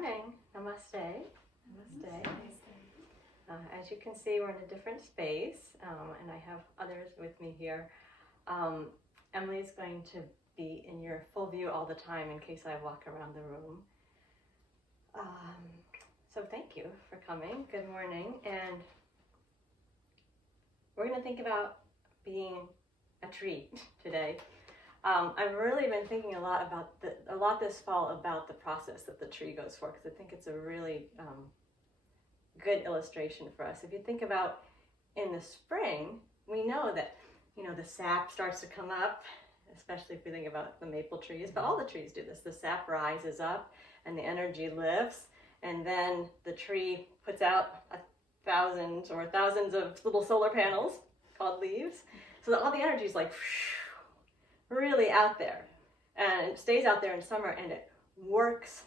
morning. Namaste. Namaste. As you can see, we're in a different space, and I have others with me here. Emily's going to be in your full view all the time in case I walk around the room. So thank you for coming. Good morning. And we're going to think about being a tree today. I've really been thinking a lot this fall about the process that the tree goes for, because I think it's a really good illustration for us. If you think about in the spring, we know that, the sap starts to come up, especially if we think about the maple trees, but all the trees do this. The sap rises up and the energy lifts, and then the tree puts out thousands of little solar panels called leaves, so that all the energy is like really out there, and it stays out there in summer, and it works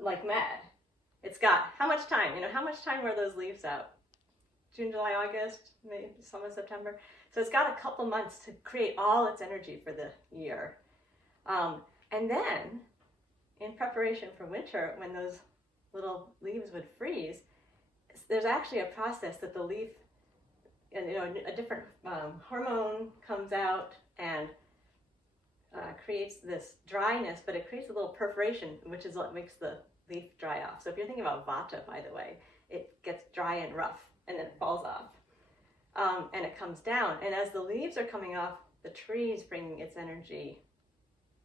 like mad. It's got how much time? How much time were those leaves out? June, July, August, maybe some of September. So it's got a couple months to create all its energy for the year. And then, in preparation for winter, when those little leaves would freeze, there's actually a process that the leaf, a different hormone comes out and creates this dryness, but it creates a little perforation, which is what makes the leaf dry off. So if you're thinking about vata, by the way, it gets dry and rough, and then it falls off. And it comes down. And as the leaves are coming off, the tree is bringing its energy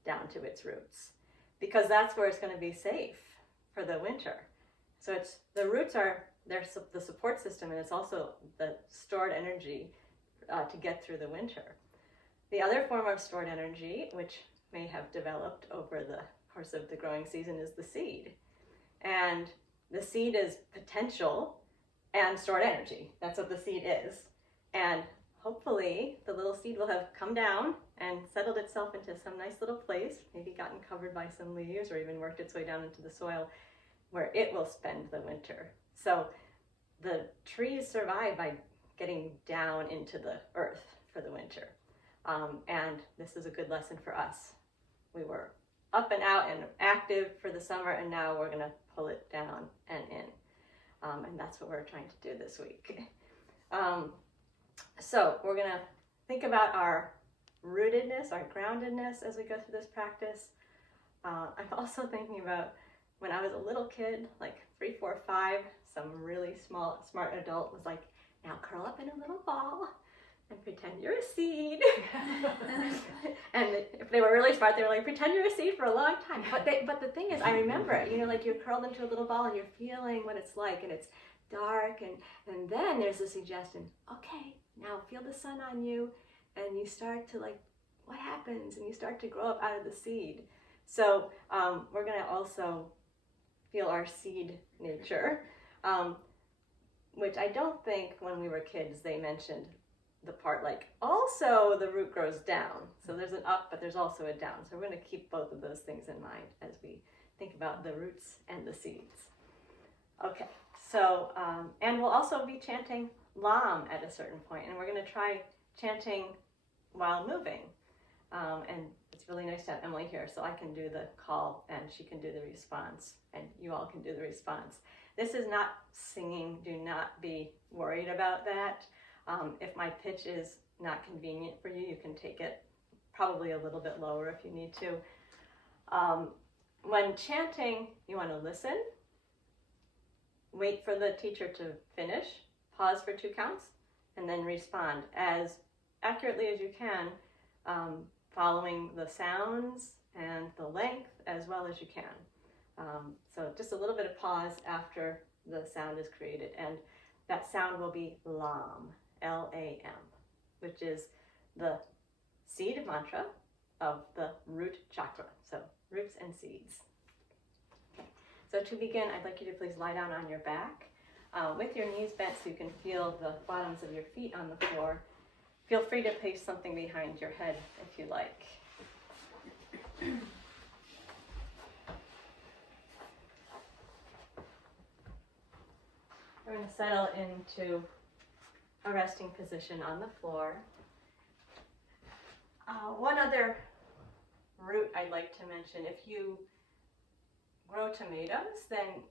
down to its roots, because that's where it's going to be safe for the winter. So the roots are the support system, and it's also the stored energy to get through the winter. The other form of stored energy, which may have developed over the course of the growing season, is the seed. And the seed is potential and stored energy. That's what the seed is. And hopefully the little seed will have come down and settled itself into some nice little place, maybe gotten covered by some leaves or even worked its way down into the soil, where it will spend the winter. So the trees survive by getting down into the earth for the winter. And this is a good lesson for us. We were up and out and active for the summer, and now we're going to pull it down and in. And that's what we're trying to do this week. So we're going to think about our rootedness, our groundedness as we go through this practice. I'm also thinking about when I was a little kid, like 3, 4, 5, some really smart adult was like, now curl up in a little ball and pretend you're a seed. And if they were really smart, they were like, pretend you're a seed for a long time. But the thing is, I remember it, like you're curled into a little ball and you're feeling what it's like, and it's dark, and then there's a suggestion, okay, now feel the sun on you, and you start to what happens? And you start to grow up out of the seed. So we're gonna also feel our seed nature, which I don't think when we were kids they mentioned the part also the root grows down. So there's an up, but there's also a down. So we're going to keep both of those things in mind as we think about the roots and the seeds. Okay, so, and we'll also be chanting Lam at a certain point, and we're going to try chanting while moving. And it's really nice to have Emily here, so I can do the call and she can do the response, and you all can do the response. This is not singing. Do not be worried about that. If my pitch is not convenient for you, you can take it probably a little bit lower if you need to. When chanting, you want to listen, wait for the teacher to finish, pause for 2 counts, and then respond as accurately as you can, following the sounds and the length as well as you can. So just a little bit of pause after the sound is created, and that sound will be Lam, L-A-M, which is the seed mantra of the root chakra. So roots and seeds. Okay. So to begin, I'd like you to please lie down on your back with your knees bent so you can feel the bottoms of your feet on the floor. Feel free to place something behind your head if you like. We're going to settle into a resting position on the floor. One other root I'd like to mention, if you grow tomatoes, then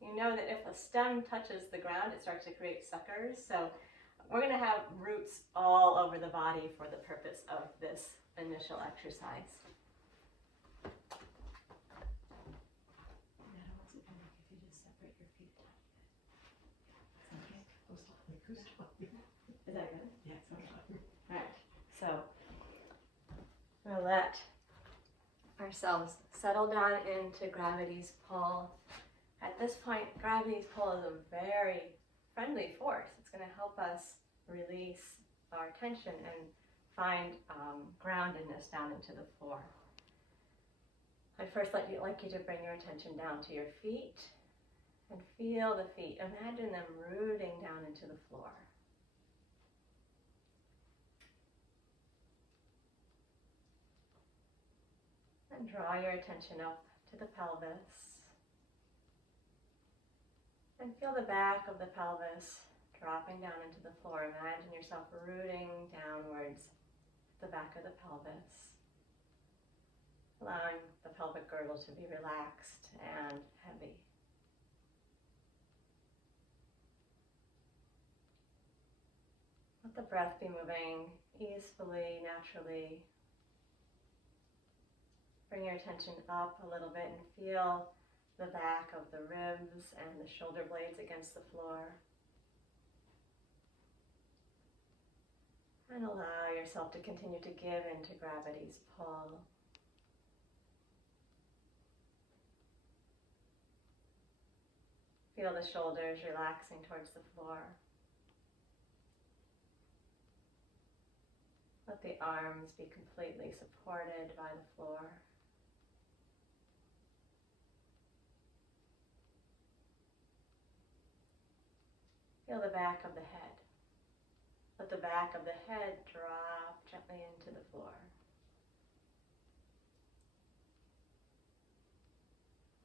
you know that if a stem touches the ground, it starts to create suckers. So we're going to have roots all over the body for the purpose of this initial exercise. Is that good? Yes. Okay. All right. So we'll let ourselves settle down into gravity's pull. At this point, gravity's pull is a very friendly force. It's going to help us release our tension and find groundedness down into the floor. I'd first like you to bring your attention down to your feet and feel the feet. Imagine them rooting down into the floor. And draw your attention up to the pelvis. And feel the back of the pelvis dropping down into the floor. Imagine yourself rooting downwards the back of the pelvis, allowing the pelvic girdle to be relaxed and heavy. Let the breath be moving easily, naturally. Bring your attention up a little bit and feel the back of the ribs and the shoulder blades against the floor. And allow yourself to continue to give into gravity's pull. Feel the shoulders relaxing towards the floor. Let the arms be completely supported by the floor. Feel the back of the head. Let the back of the head drop gently into the floor.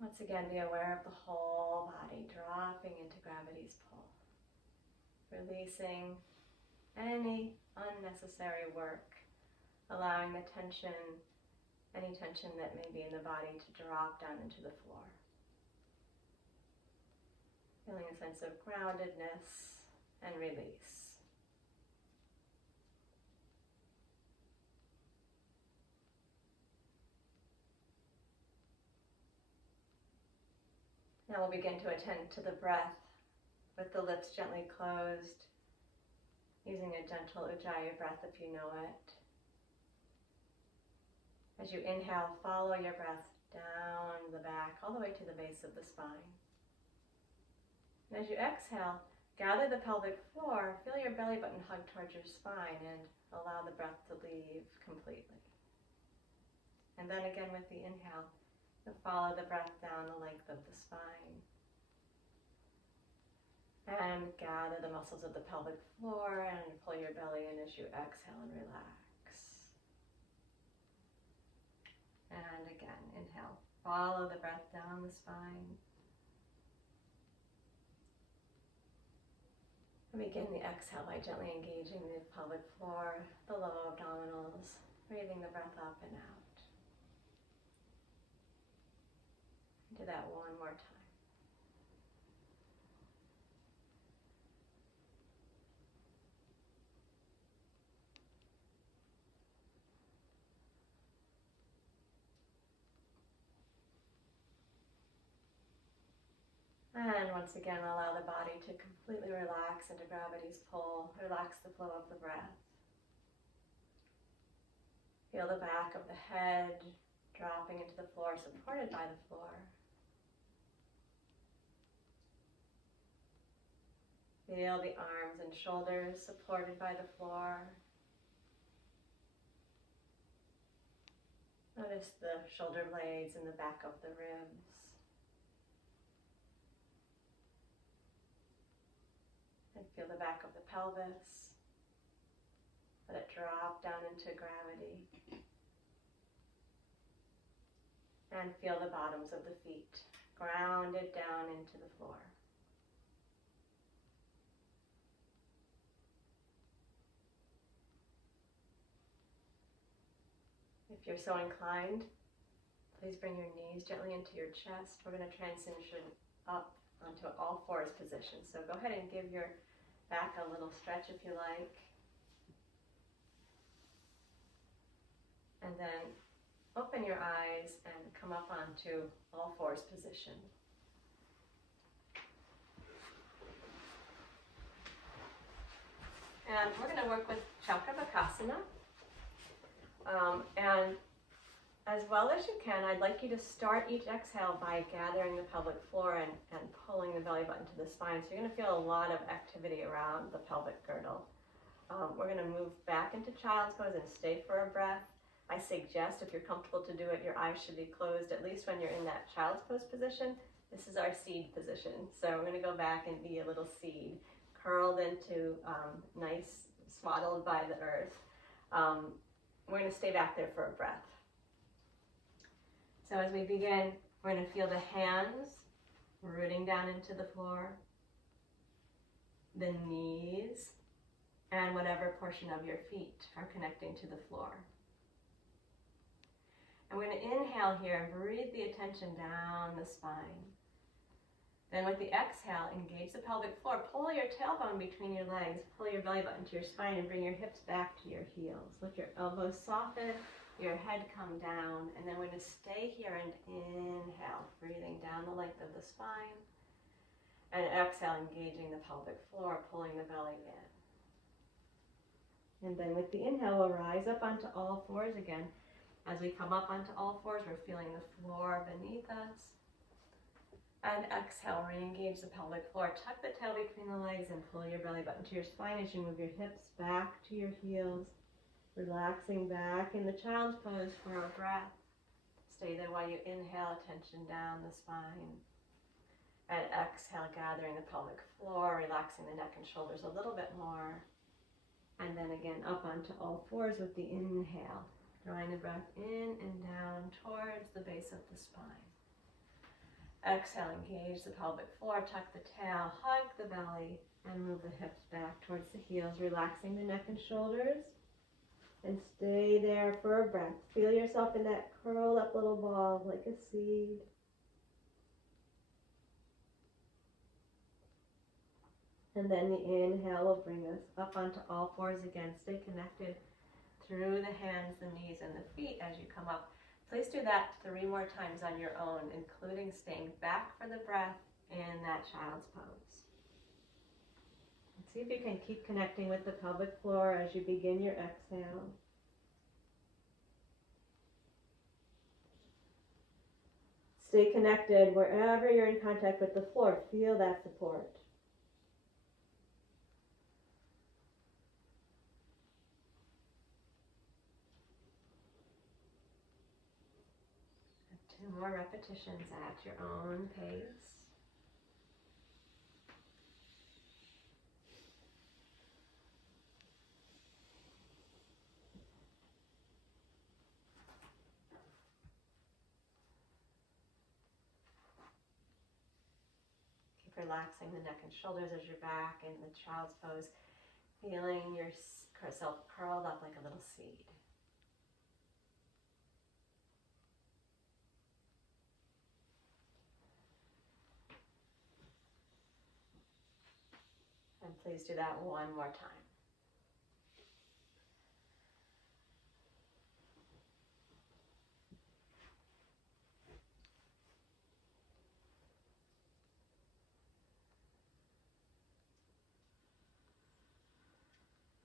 Once again, be aware of the whole body dropping into gravity's pull. Releasing any unnecessary work, allowing the tension, any tension that may be in the body to drop down into the floor. Feeling a sense of groundedness and release. Now we'll begin to attend to the breath with the lips gently closed, using a gentle Ujjayi breath if you know it. As you inhale, follow your breath down the back, all the way to the base of the spine. And as you exhale, gather the pelvic floor, feel your belly button hug towards your spine, and allow the breath to leave completely. And then again with the inhale, you'll follow the breath down the length of the spine. And gather the muscles of the pelvic floor and pull your belly in as you exhale and relax. And again, inhale. Follow the breath down the spine. And begin the exhale by gently engaging the pelvic floor, the low abdominals, breathing the breath up and out. Do that one more time. And once again, allow the body to completely relax into gravity's pull. Relax the flow of the breath. Feel the back of the head dropping into the floor, supported by the floor. Feel the arms and shoulders supported by the floor. Notice the shoulder blades and the back of the ribs. And feel the back of the pelvis. Let it drop down into gravity. And feel the bottoms of the feet grounded down into the floor. If you're so inclined, Please bring your knees gently into your chest. We're going to transition up onto all fours position. So go ahead and give your back a little stretch if you like. And then open your eyes and come up onto all fours position. And we're going to work with Chakravakasana. And as well as you can, I'd like you to start each exhale by gathering the pelvic floor and pulling the belly button to the spine. So you're going to feel a lot of activity around the pelvic girdle. We're going to move back into child's pose and stay for a breath. I suggest if you're comfortable to do it, your eyes should be closed, at least when you're in that child's pose position. This is our seed position. So we're going to go back and be a little seed, curled into nice, swaddled by the earth. We're going to stay back there for a breath. So as we begin, we're going to feel the hands rooting down into the floor, the knees, and whatever portion of your feet are connecting to the floor. And we're going to inhale here and breathe the attention down the spine. Then with the exhale, engage the pelvic floor. Pull your tailbone between your legs, pull your belly button to your spine, and bring your hips back to your heels. Let your elbows soften, your head come down, and then we're going to stay here and inhale, breathing down the length of the spine, and exhale, engaging the pelvic floor, pulling the belly in. And then with the inhale, we'll rise up onto all fours again. As we come up onto all fours, we're feeling the floor beneath us. And exhale, re-engage the pelvic floor. Tuck the tail between the legs and pull your belly button to your spine as you move your hips back to your heels. Relaxing back in the child's pose for a breath. Stay there while you inhale, attention down the spine. And exhale, gathering the pelvic floor, relaxing the neck and shoulders a little bit more. And then again, up onto all fours with the inhale. Drawing the breath in and down towards the base of the spine. Exhale, engage the pelvic floor, tuck the tail, hug the belly, and move the hips back towards the heels, relaxing the neck and shoulders. And stay there for a breath. Feel yourself in that curled up little ball like a seed. And then the inhale will bring us up onto all fours again. Stay connected through the hands, the knees, and the feet as you come up. Please do that 3 more times on your own, including staying back for the breath in that child's pose. And see if you can keep connecting with the pelvic floor as you begin your exhale. Stay connected wherever you're in contact with the floor. Feel that support. More repetitions at your own pace. Keep relaxing the neck and shoulders as you're back in the child's pose, feeling yourself curled up like a little seed. And please do that one more time.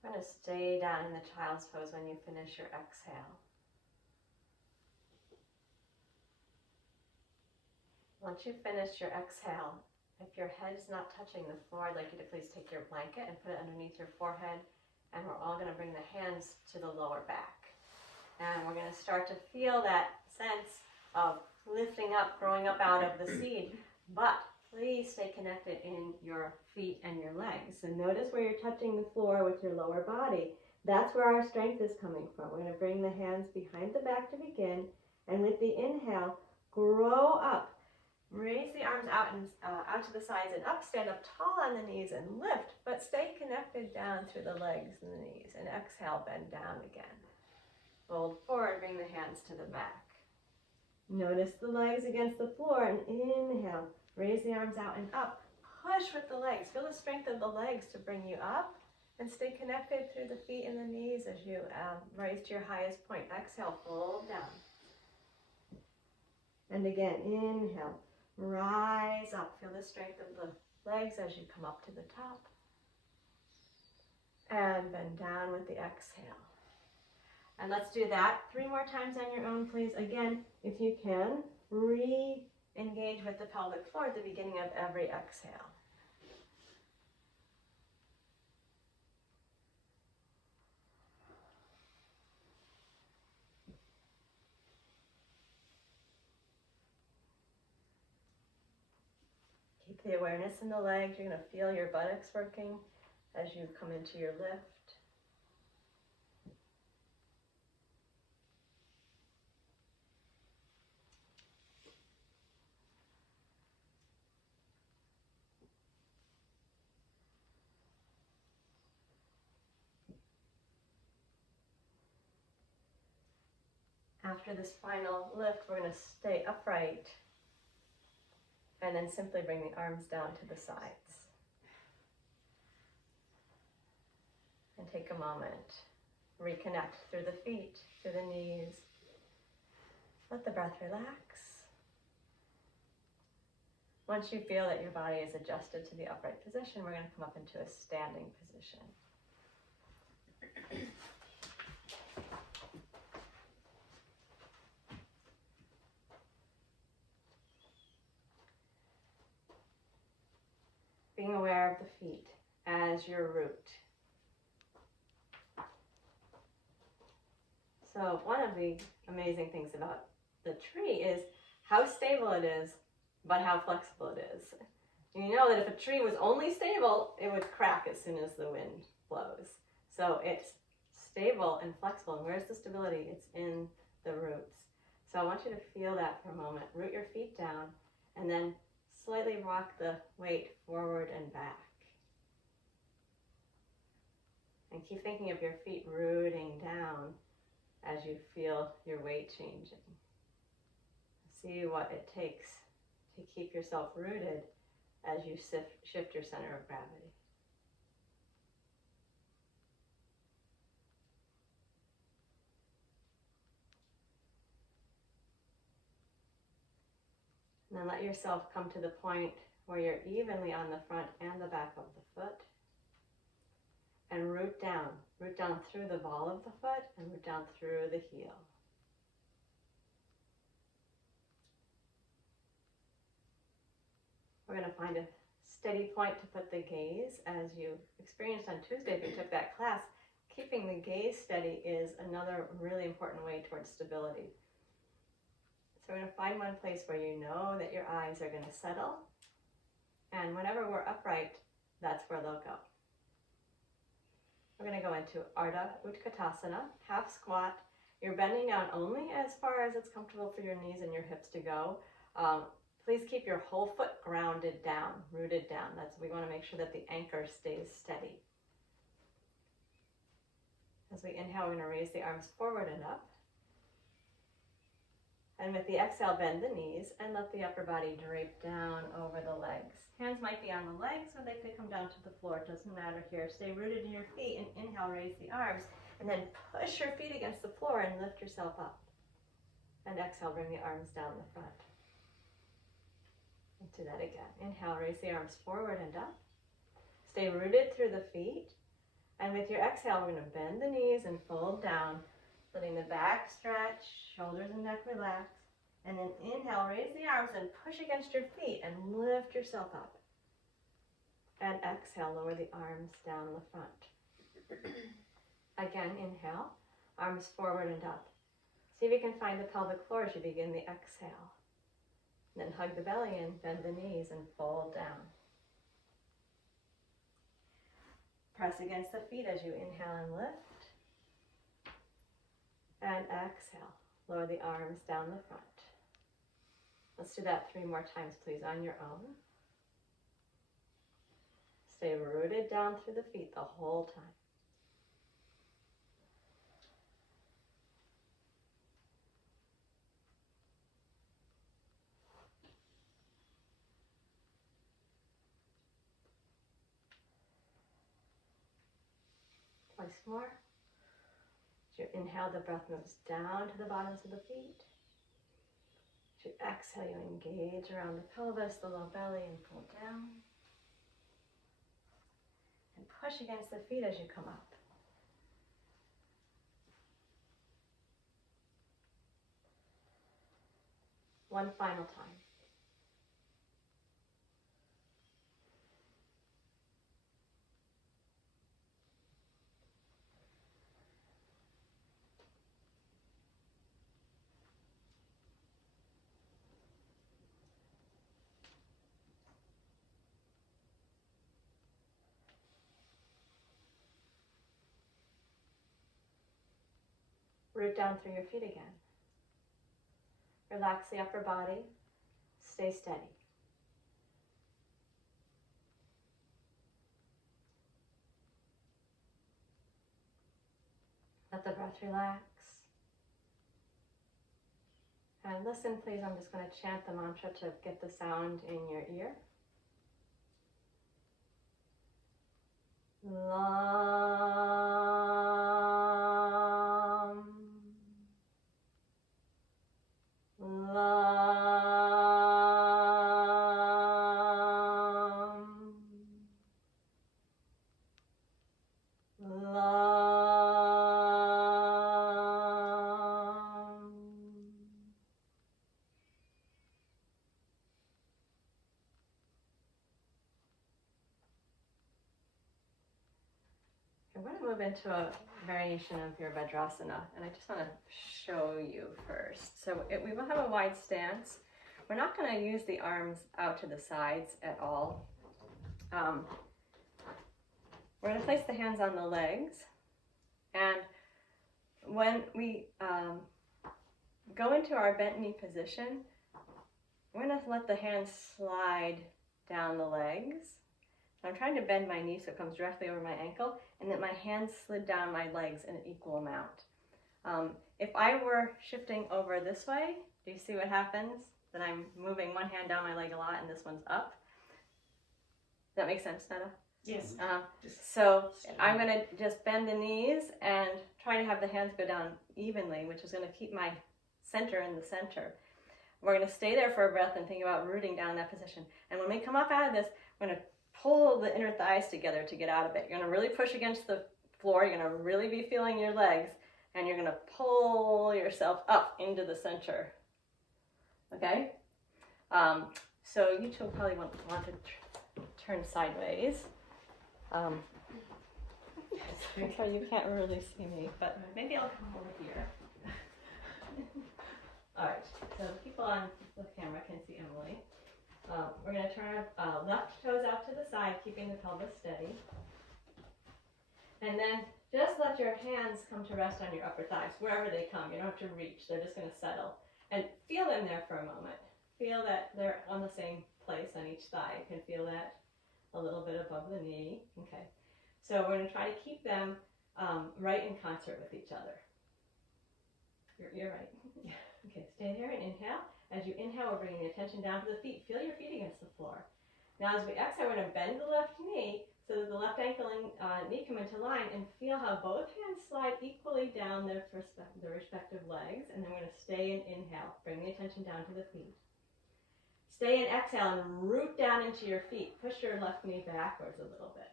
We're going to stay down in the child's pose when you finish your exhale. Once you've finished your exhale, if your head is not touching the floor, I'd like you to please take your blanket and put it underneath your forehead, and we're all going to bring the hands to the lower back. And we're going to start to feel that sense of lifting up, growing up out of the seed, but please stay connected in your feet and your legs. So notice where you're touching the floor with your lower body. That's where our strength is coming from. We're going to bring the hands behind the back to begin, and with the inhale, grow up. Raise the arms out and out to the sides and up. Stand up tall on the knees and lift, but stay connected down through the legs and the knees. And exhale, bend down again. Fold forward, bring the hands to the back. Notice the legs against the floor and inhale. Raise the arms out and up. Push with the legs. Feel the strength of the legs to bring you up. And stay connected through the feet and the knees as you rise to your highest point. Exhale, fold down. And again, inhale. Rise up. Feel the strength of the legs as you come up to the top. And bend down with the exhale. And let's do that 3 more times on your own, please. Again, if you can, re-engage with the pelvic floor at the beginning of every exhale. Keep the awareness in the legs. You're going to feel your buttocks working as you come into your lift. After this final lift, we're going to stay upright and then simply bring the arms down to the sides. And take a moment. Reconnect through the feet, through the knees. Let the breath relax. Once you feel that your body is adjusted to the upright position, we're going to come up into a standing position. Being aware of the feet as your root. So one of the amazing things about the tree is how stable it is, but how flexible it is. You know that if a tree was only stable, it would crack as soon as the wind blows. So it's stable and flexible. And where's the stability? It's in the roots. So I want you to feel that for a moment. Root your feet down and then slightly rock the weight forward and back. And keep thinking of your feet rooting down as you feel your weight changing. See what it takes to keep yourself rooted as you shift your center of gravity. And then let yourself come to the point where you're evenly on the front and the back of the foot. And root down through the ball of the foot and root down through the heel. We're going to find a steady point to put the gaze. As you experienced on Tuesday if you took that class, keeping the gaze steady is another really important way towards stability. So we're going to find one place where you know that your eyes are going to settle. And whenever we're upright, that's where they'll go. We're going to go into Ardha Utkatasana, half squat. You're bending down only as far as it's comfortable for your knees and your hips to go. Please keep your whole foot grounded down, rooted down. We want to make sure that the anchor stays steady. As we inhale, we're going to raise the arms forward and up. And with the exhale, bend the knees and let the upper body drape down over the legs. Hands might be on the legs or they could come down to the floor. It doesn't matter here. Stay rooted in your feet and inhale, raise the arms. And then push your feet against the floor and lift yourself up. And exhale, bring the arms down the front. And do that again. Inhale, raise the arms forward and up. Stay rooted through the feet. And with your exhale, we're going to bend the knees and fold down, letting the back stretch, shoulders and neck relax. And then inhale, raise the arms and push against your feet and lift yourself up. And exhale, lower the arms down the front. Again, inhale, arms forward and up. See if you can find the pelvic floor as you begin the exhale. And then hug the belly in, bend the knees and fold down. Press against the feet as you inhale and lift. And exhale, lower the arms down the front. Let's do that 3 more times, please, on your own. Stay rooted down through the feet the whole time. twice more. As you inhale, the breath moves down to the bottoms of the feet. As you exhale, you engage around the pelvis, the low belly, and pull down. And push against the feet as you come up. One final time. Root down through your feet again. Relax the upper body. Stay steady. Let the breath relax. And listen, please. I'm just going to chant the mantra to get the sound in your ear. Lam. Lam. Lam. I'm going to move into a variation of your Vajrasana, and I just want to show you first. So we will have a wide stance. We're not going to use the arms out to the sides at all. We're going to place the hands on the legs, and when we go into our bent knee position, we're going to let the hands slide down the legs. So I'm trying to bend my knee so it comes directly over my ankle, and that my hands slid down my legs in an equal amount. If I were shifting over this way, do you see what happens? That I'm moving one hand down my leg a lot and this one's up. Does that make sense, Netta? Yes. So I'm going to just bend the knees and try to have the hands go down evenly, which is going to keep my center in the center. We're going to stay there for a breath and think about rooting down in that position. And when we come up out of this, we're going to pull the inner thighs together to get out of it. You're going to really push against the floor. You're going to really be feeling your legs, and you're going to pull yourself up into the center. Okay? So you two probably want to turn sideways. So you can't really see me, but maybe I'll come over here. All right, so people on the camera can see Emily. We're going to turn our left toes out to the side, keeping the pelvis steady. And then just let your hands come to rest on your upper thighs, wherever they come. You don't have to reach. They're just going to settle. And feel them there for a moment. Feel that they're on the same place on each thigh. You can feel that a little bit above the knee. Okay. So we're going to try to keep them right in concert with each other. You're right. Okay, stay here and inhale. As you inhale, we're bringing the attention down to the feet. Feel your feet against the floor. Now as we exhale, we're going to bend the left knee so that the left ankle and knee come into line, and feel how both hands slide equally down their respective legs. And then we're going to stay and inhale. Bring the attention down to the feet. Stay and exhale and root down into your feet. Push your left knee backwards a little bit.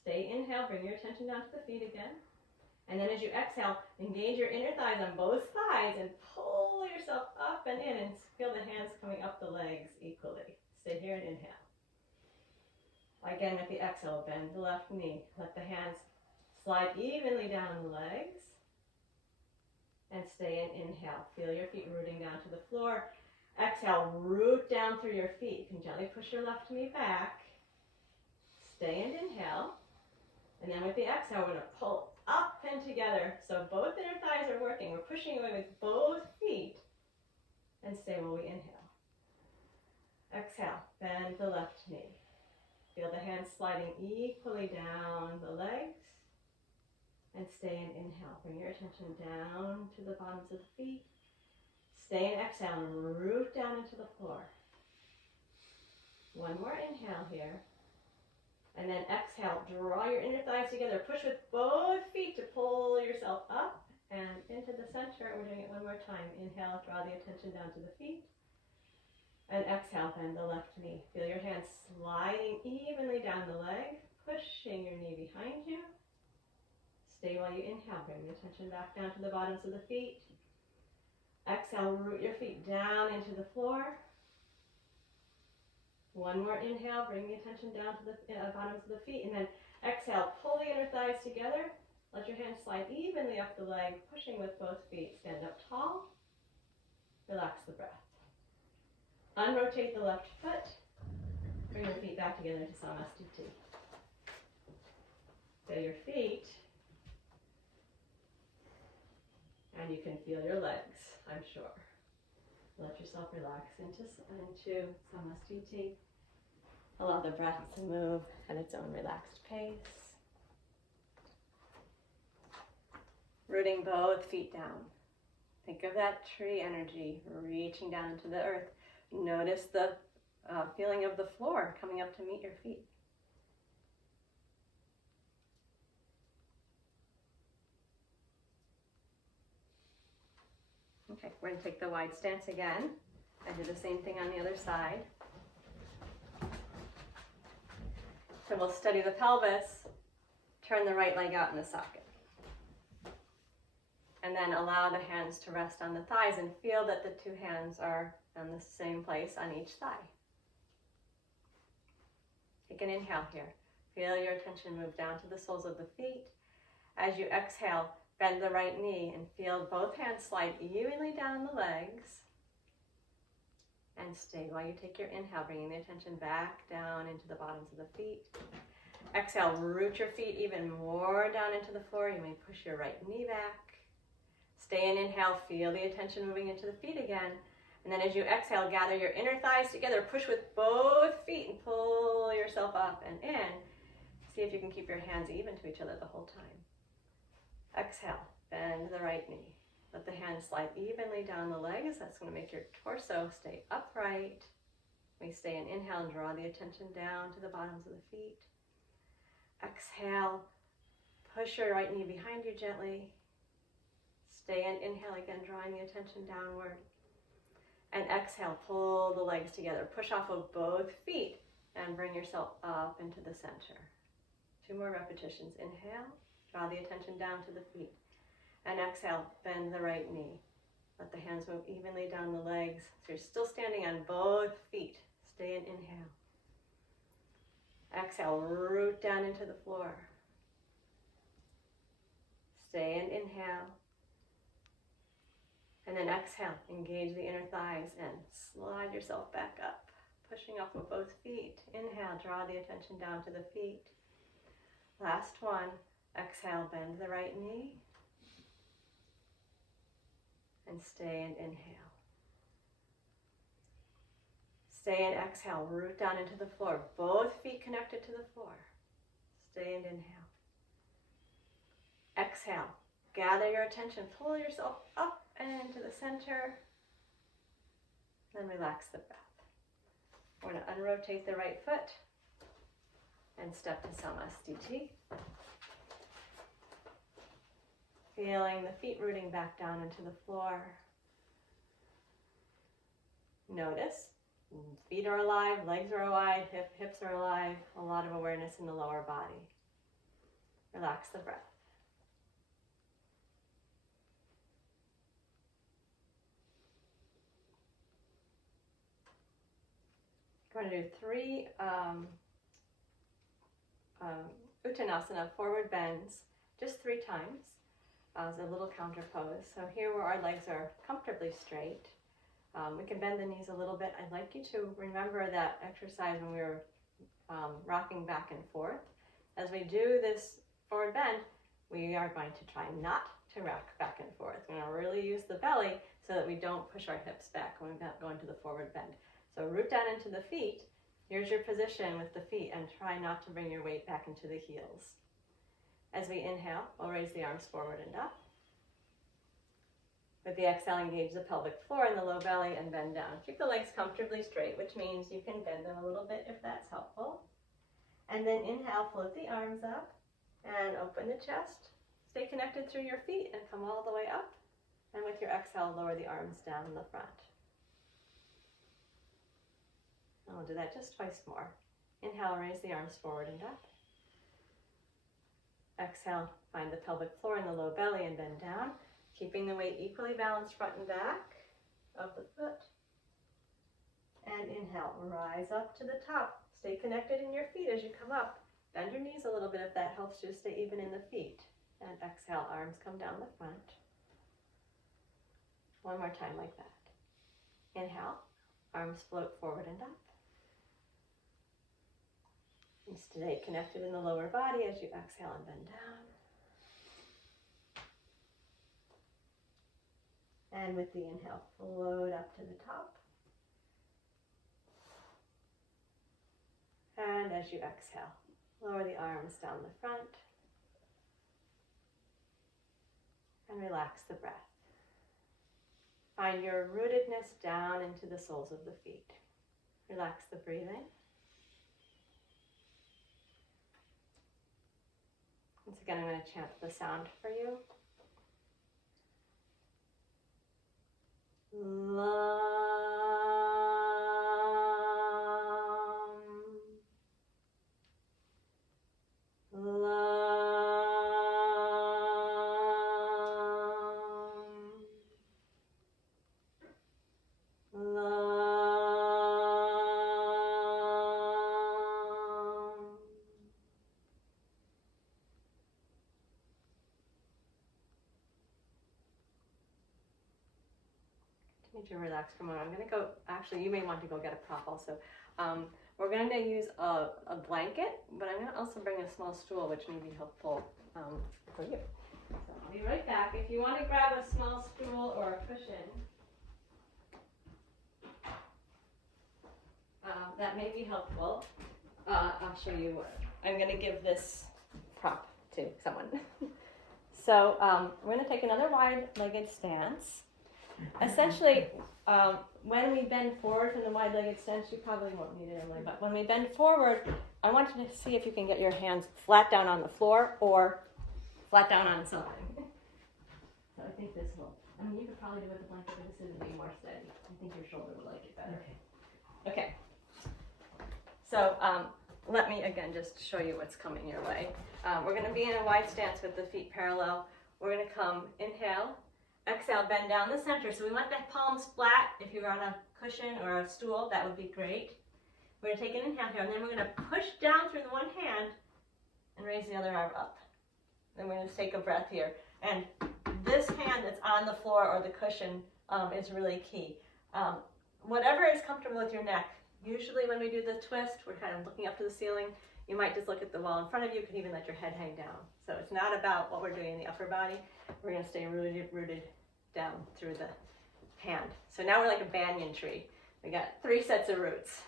Stay, inhale, bring your attention down to the feet again. And then as you exhale, engage your inner thighs on both sides and pull yourself up and in, and feel the hands coming up the legs equally. Stay here and inhale. Again, with the exhale, bend the left knee. Let the hands slide evenly down the legs. And stay and inhale. Feel your feet rooting down to the floor. Exhale, root down through your feet. You can gently push your left knee back. Stay and inhale. And then with the exhale, we're going to pull up and together. So both inner thighs are working. We're pushing away with both feet. And stay while we inhale. Exhale, bend the left knee. Feel the hands sliding equally down the legs. And stay and inhale. Bring your attention down to the bottoms of the feet. Stay and exhale and root down into the floor. One more inhale here. And then exhale, draw your inner thighs together. Push with both feet to pull yourself up and into the center. We're doing it one more time. Inhale, draw the attention down to the feet. And exhale, bend the left knee. Feel your hands sliding evenly down the leg, pushing your knee behind you. Stay while you inhale. Bring the attention back down to the bottoms of the feet. Exhale, root your feet down into the floor. One more inhale, bring the attention down to the bottoms of the feet, and then exhale, pull the inner thighs together. Let your hands slide evenly up the leg, pushing with both feet. Stand up tall. Relax the breath. Unrotate the left foot. Bring the feet back together to Samastiti. Feel your feet. And you can feel your legs, I'm sure. Let yourself relax into Samastiti. Allow the breath to move at its own relaxed pace. Rooting both feet down. Think of that tree energy reaching down into the earth. Notice the feeling of the floor coming up to meet your feet. Okay, we're going to take the wide stance again. I do the same thing on the other side. So we'll steady the pelvis, turn the right leg out in the socket. And then allow the hands to rest on the thighs and feel that the two hands are in the same place on each thigh. Take an inhale here. Feel your attention move down to the soles of the feet. As you exhale, bend the right knee and feel both hands slide evenly down the legs. And stay while you take your inhale, bringing the attention back down into the bottoms of the feet. Exhale, root your feet even more down into the floor. You may push your right knee back. Stay and inhale, feel the attention moving into the feet again. And then as you exhale, gather your inner thighs together, push with both feet and pull yourself up and in. See if you can keep your hands even to each other the whole time. Exhale, bend the right knee. Let the hands slide evenly down the legs. That's going to make your torso stay upright. We stay and inhale and draw the attention down to the bottoms of the feet. Exhale, push your right knee behind you gently. Stay and inhale again, drawing the attention downward. And exhale, pull the legs together. Push off of both feet and bring yourself up into the center. 2 more repetitions. Inhale, draw the attention down to the feet. And exhale, bend the right knee. Let the hands move evenly down the legs. So you're still standing on both feet. Stay and inhale. Exhale, root down into the floor. Stay and inhale. And then exhale, engage the inner thighs and slide yourself back up, pushing off of both feet. Inhale, draw the attention down to the feet. Last one. Exhale, bend the right knee. And stay and inhale. Stay and exhale, root down into the floor. Both feet connected to the floor. Stay and inhale. Exhale, gather your attention, pull yourself up and into the center. Then relax the breath. We're going to unrotate the right foot and step to Samastiti. Feeling the feet rooting back down into the floor. Notice, feet are alive, legs are alive, hips are alive, a lot of awareness in the lower body. Relax the breath. We're going to do 3 Uttanasana, forward bends, just 3 times. As a little counter pose. So here where our legs are comfortably straight, we can bend the knees a little bit. I'd like you to remember that exercise when we were rocking back and forth. As we do this forward bend, we are going to try not to rock back and forth. We're going to really use the belly so that we don't push our hips back when we're going to the forward bend. So root down into the feet. Here's your position with the feet and try not to bring your weight back into the heels. As we inhale, we'll raise the arms forward and up. With the exhale, engage the pelvic floor and the low belly and bend down. Keep the legs comfortably straight, which means you can bend them a little bit if that's helpful. And then inhale, float the arms up and open the chest. Stay connected through your feet and come all the way up. And with your exhale, lower the arms down in the front. And we'll do that just twice more. Inhale, raise the arms forward and up. Exhale, find the pelvic floor and the low belly and bend down, keeping the weight equally balanced front and back of the foot. And inhale, rise up to the top. Stay connected in your feet as you come up. Bend your knees a little bit if that helps you to stay even in the feet. And exhale, arms come down the front. One more time like that. Inhale, arms float forward and up. And stay connected in the lower body as you exhale and bend down. And with the inhale, float up to the top. And as you exhale, lower the arms down the front. And relax the breath. Find your rootedness down into the soles of the feet. Relax the breathing. Once again, I'm going to chant the sound for you. To relax for a moment. I'm going to go, actually you may want to go get a prop also. We're going to use a blanket, but I'm going to also bring a small stool which may be helpful for you. So I'll be right back. If you want to grab a small stool or a cushion, that may be helpful. I'll show you. I'm going to give this prop to someone. So we're going to take another wide-legged stance. Essentially, when we bend forward from the wide-legged stance, you probably won't need it, Emily, but when we bend forward, I want you to see if you can get your hands flat down on the floor or flat down on something. So I think this will, I mean, you could probably do it with the blanket, but this is be more steady. I think your shoulder will like it better. Okay. So let me, again, just show you what's coming your way. We're going to be in a wide stance with the feet parallel. We're going to come, inhale. Exhale, bend down the center. So we want the palms flat. If you're on a cushion or a stool, that would be great. We're going to take an inhale here, and then we're going to push down through the one hand and raise the other arm up. Then we're going to take a breath here. And this hand that's on the floor or the cushion is really key. Whatever is comfortable with your neck. Usually when we do the twist, we're kind of looking up to the ceiling. You might just look at the wall in front of you. You could even let your head hang down. So it's not about what we're doing in the upper body. We're going to stay rooted down through the hand. So now we're like a banyan tree. We got 3 sets of roots.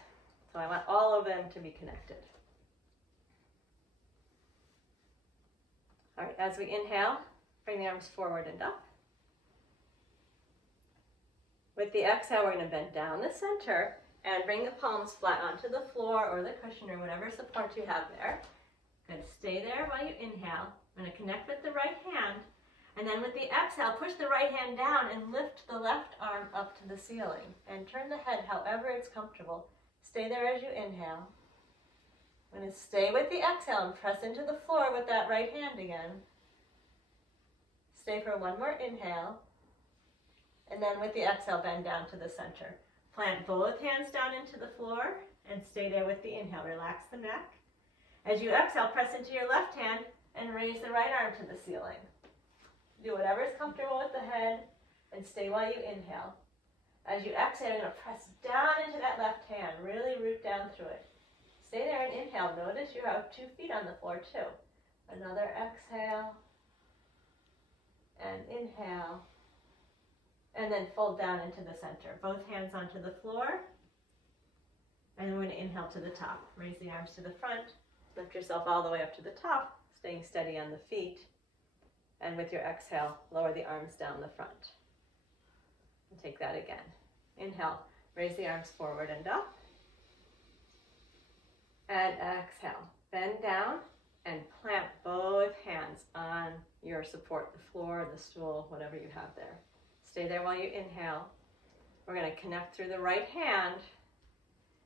So I want all of them to be connected. All right, as we inhale, bring the arms forward and up. With the exhale, we're going to bend down the center and bring the palms flat onto the floor or the cushion or whatever support you have there. Good. Stay there while you inhale. I'm going to connect with the right hand. And then with the exhale, push the right hand down and lift the left arm up to the ceiling. And turn the head however it's comfortable. Stay there as you inhale. I'm going to stay with the exhale and press into the floor with that right hand again. Stay for one more inhale. And then with the exhale, bend down to the center. Plant both hands down into the floor and stay there with the inhale. Relax the neck. As you exhale, press into your left hand and raise the right arm to the ceiling. Do whatever is comfortable with the head and stay while you inhale. As you exhale, you're going to press down into that left hand. Really root down through it. Stay there and inhale. Notice you have 2 feet on the floor too. Another exhale and inhale. And then fold down into the center. Both hands onto the floor. And we're going to inhale to the top. Raise the arms to the front. Lift yourself all the way up to the top, staying steady on the feet. And with your exhale, lower the arms down the front. And take that again. Inhale, raise the arms forward and up. And exhale, Bend down and plant both hands on your support, the floor, the stool, whatever you have there. Stay there while you inhale. We're going to connect through the right hand,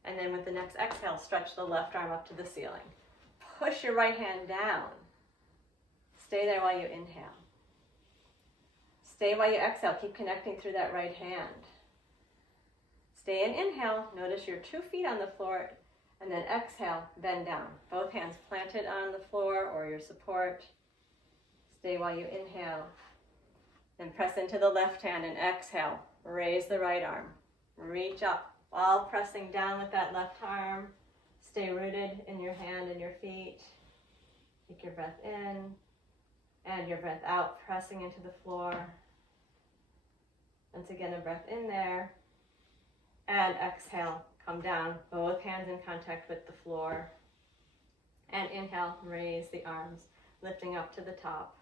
and then with the next exhale, stretch the left arm up to the ceiling. Push your right hand down. Stay there while you inhale. Stay while you exhale. Keep connecting through that right hand. Stay and inhale. Notice your 2 feet on the floor, and then exhale, bend down. Both hands planted on the floor or your support. Stay while you inhale. Then press into the left hand and exhale. Raise the right arm. Reach up while pressing down with that left arm. Stay rooted in your hand and your feet. Take your breath in and your breath out, pressing into the floor. Once again, a breath in there. And exhale, come down, both hands in contact with the floor. And inhale, raise the arms, lifting up to the top.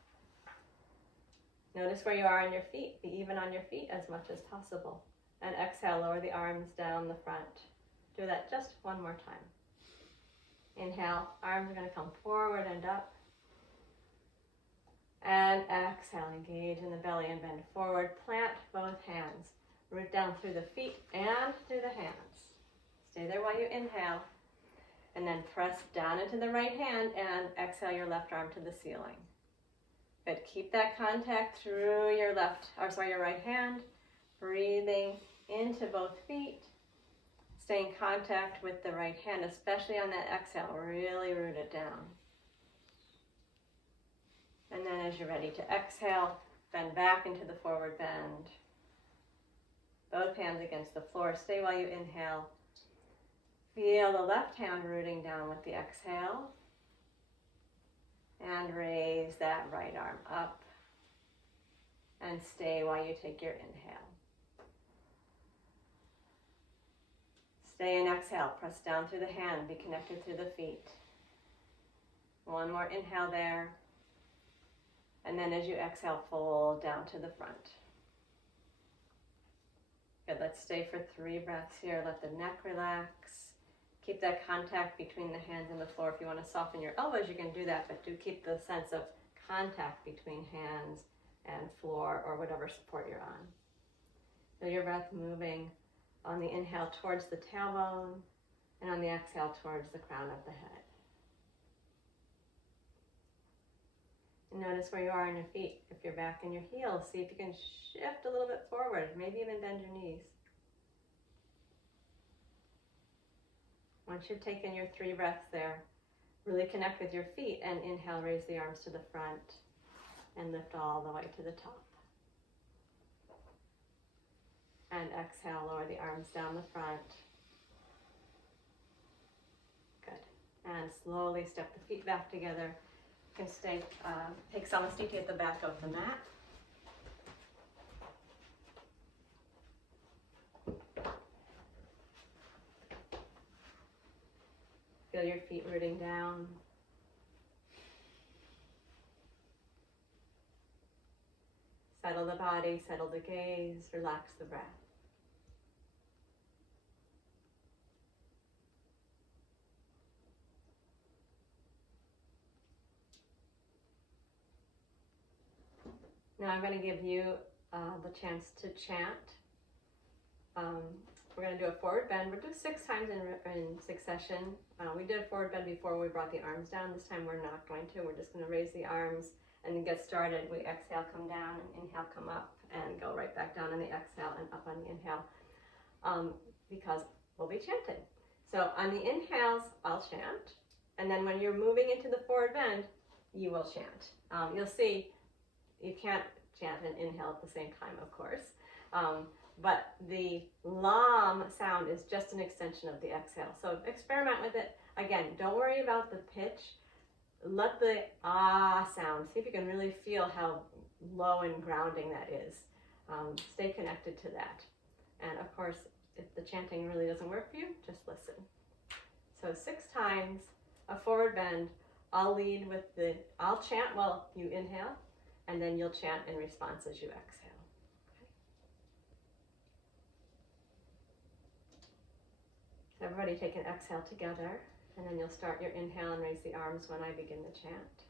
Notice where you are on your feet. Be even on your feet as much as possible. And exhale, lower the arms down the front. Do that just one more time. Inhale, arms are going to come forward and up. And exhale, engage in the belly and bend forward. Plant both hands. Root down through the feet and through the hands. Stay there while you inhale. And then press down into the right hand and exhale your left arm to the ceiling. Good. Keep that contact through your your right hand. Breathing into both feet. Stay in contact with the right hand, especially on that exhale. Really root it down. And then as you're ready to exhale, bend back into the forward bend. Both hands against the floor. Stay while you inhale. Feel the left hand rooting down with the exhale. And raise that right arm up. And stay while you take your inhale. Stay and exhale. Press down through the hand. Be connected through the feet. One more inhale there. And then as you exhale, fold down to the front. Good, let's stay for 3 breaths here. Let the neck relax. Keep that contact between the hands and the floor. If you want to soften your elbows, you can do that, but do keep the sense of contact between hands and floor or whatever support you're on. Feel your breath moving on the inhale towards the tailbone and on the exhale towards the crown of the head. And notice where you are on your feet. If you're back in your heels, see if you can shift a little bit forward, maybe even bend your knees. Once you've taken your 3 breaths there, really connect with your feet and inhale, raise the arms to the front and lift all the way to the top. And exhale, lower the arms down the front. Good. And slowly step the feet back together. You can stay, take Samasthiti at the back of the mat. Feel your feet rooting down. Settle the body, settle the gaze, relax the breath. Now I'm going to give you the chance to chant. We're going to do a forward bend. We'll do 6 times in succession. We did a forward bend before we brought the arms down. This time we're not going to. We're just going to raise the arms and then get started. We exhale, come down, and inhale, come up, and go right back down on the exhale and up on the inhale because we'll be chanting. So on the inhales, I'll chant. And then when you're moving into the forward bend, you will chant. You'll see you can't chant and inhale at the same time, of course. But the lam sound is just an extension of the exhale. So experiment with it. Again, don't worry about the pitch. Let the ah sound. See if you can really feel how low and grounding that is. Stay connected to that. And of course, if the chanting really doesn't work for you, just listen. So 6 times, a forward bend. I'll lead with I'll chant while you inhale, and then you'll chant in response as you exhale. Everybody take an exhale together. And then you'll start your inhale and raise the arms when I begin the chant.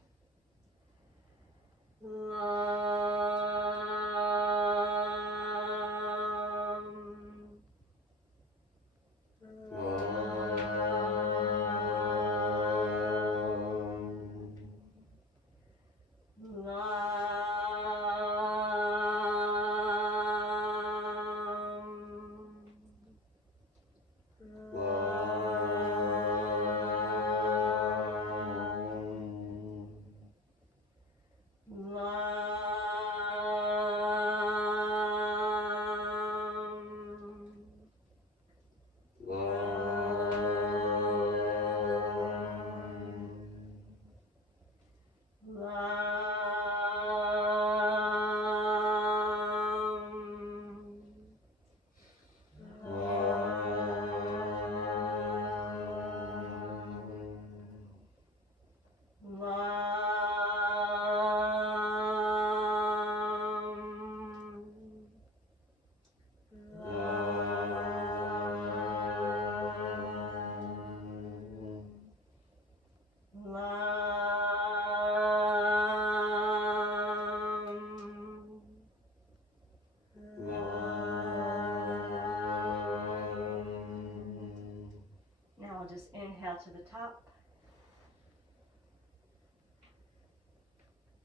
Now I'll just inhale to the top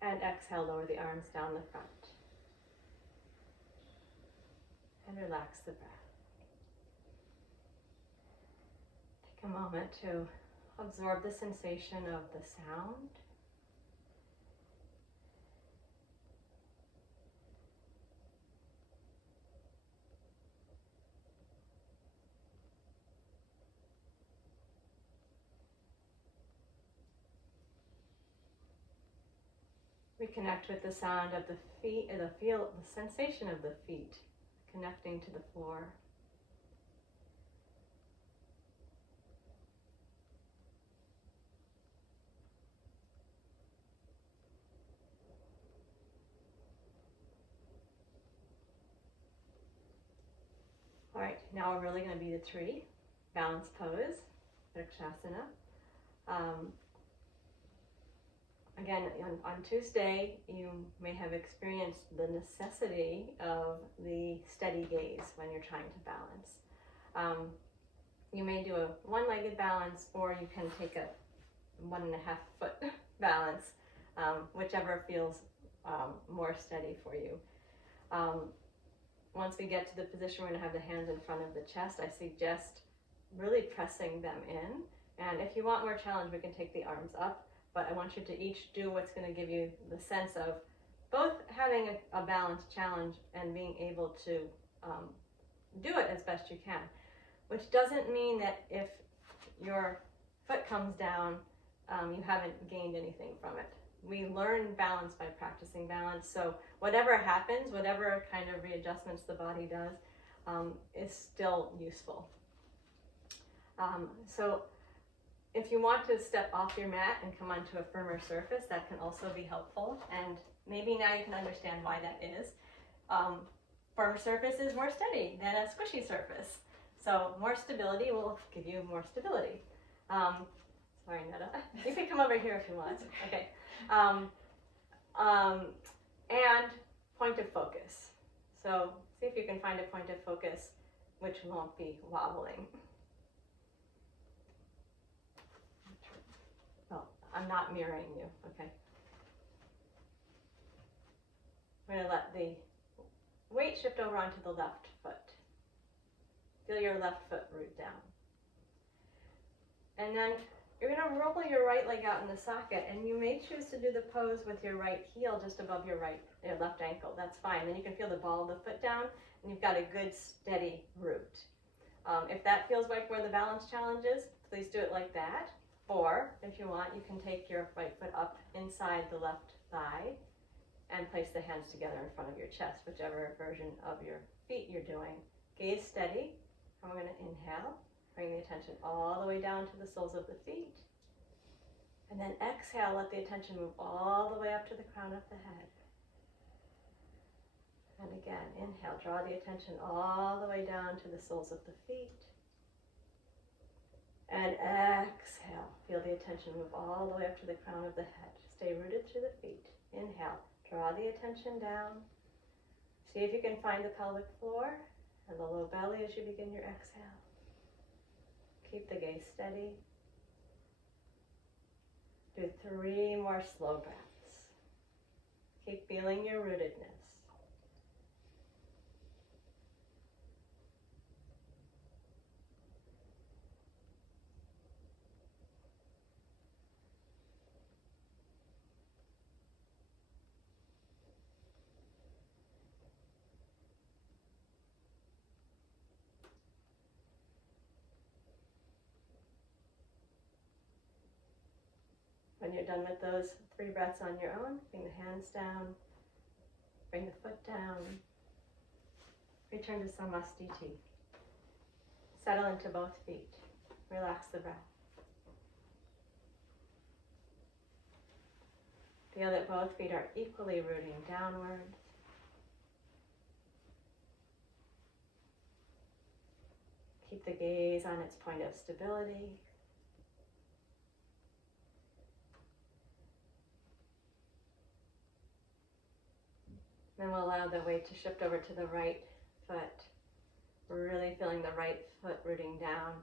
and exhale, lower the arms down the front and relax the breath. Take a moment to absorb the sensation of the sound. We connect with the sound of the feet, the sensation of the feet connecting to the floor. All right, now we're really going to be the tree, balance pose, Vrikshasana. Again, on Tuesday, you may have experienced the necessity of the steady gaze when you're trying to balance. You may do a one-legged balance, or you can take a 1.5 foot balance, whichever feels more steady for you. Once we get to the position, we're going to have the hands in front of the chest. I suggest really pressing them in. And if you want more challenge, we can take the arms up. But I want you to each do what's going to give you the sense of both having a balanced challenge and being able to do it as best you can. Which doesn't mean that if your foot comes down, you haven't gained anything from it. We learn balance by practicing balance. So whatever happens, whatever kind of readjustments the body does, is still useful. So if you want to step off your mat and come onto a firmer surface, that can also be helpful. And maybe now you can understand why that is. Firmer surface is more steady than a squishy surface. So more stability will give you more stability. Sorry, Netta. You can come over here if you want. Okay. And point of focus. So see if you can find a point of focus which won't be wobbling. Well, I'm not mirroring you, okay? We're going to let the weight shift over onto the left foot. Feel your left foot root down. And then you're going to roll your right leg out in the socket, and you may choose to do the pose with your right heel just above your left ankle. That's fine. Then you can feel the ball of the foot down, and you've got a good steady root. If that feels like where the balance challenge is, please do it like that. Or, if you want, you can take your right foot up inside the left thigh and place the hands together in front of your chest, whichever version of your feet you're doing. Gaze steady. And we're going to inhale. Bring the attention all the way down to the soles of the feet. And then exhale, let the attention move all the way up to the crown of the head. And again, inhale, draw the attention all the way down to the soles of the feet. And exhale, the attention move all the way up to the crown of the head. Stay rooted through the feet. Inhale, draw the attention down. See if you can find the pelvic floor and the low belly as you begin your exhale. Keep the gaze steady. Do 3 more slow breaths. Keep feeling your rootedness. When you're done with those 3 breaths on your own, bring the hands down, bring the foot down, return to Samastiti. Settle into both feet, relax the breath. Feel that both feet are equally rooting downwards. Keep the gaze on its point of stability. Then we'll allow the weight to shift over to the right foot. Really feeling the right foot rooting down,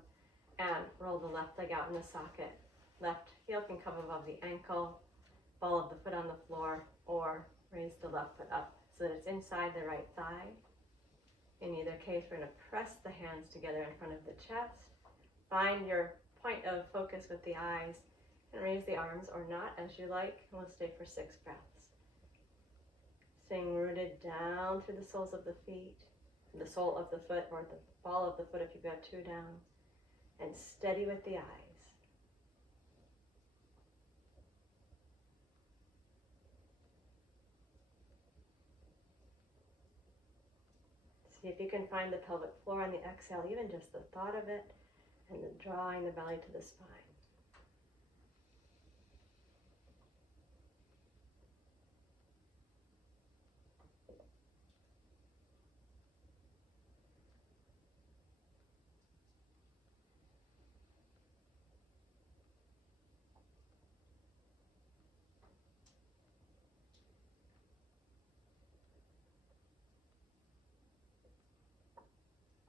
and roll the left leg out in the socket. Left heel can come above the ankle, ball of the foot on the floor, or raise the left foot up so that it's inside the right thigh. In either case, we're going to press the hands together in front of the chest. Find your point of focus with the eyes and raise the arms or not as you like. We'll stay for 6 breaths. Staying rooted down through the soles of the feet, the sole of the foot or the ball of the foot if you've got 2 down, and steady with the eyes. See if you can find the pelvic floor on the exhale, even just the thought of it, and then drawing the belly to the spine.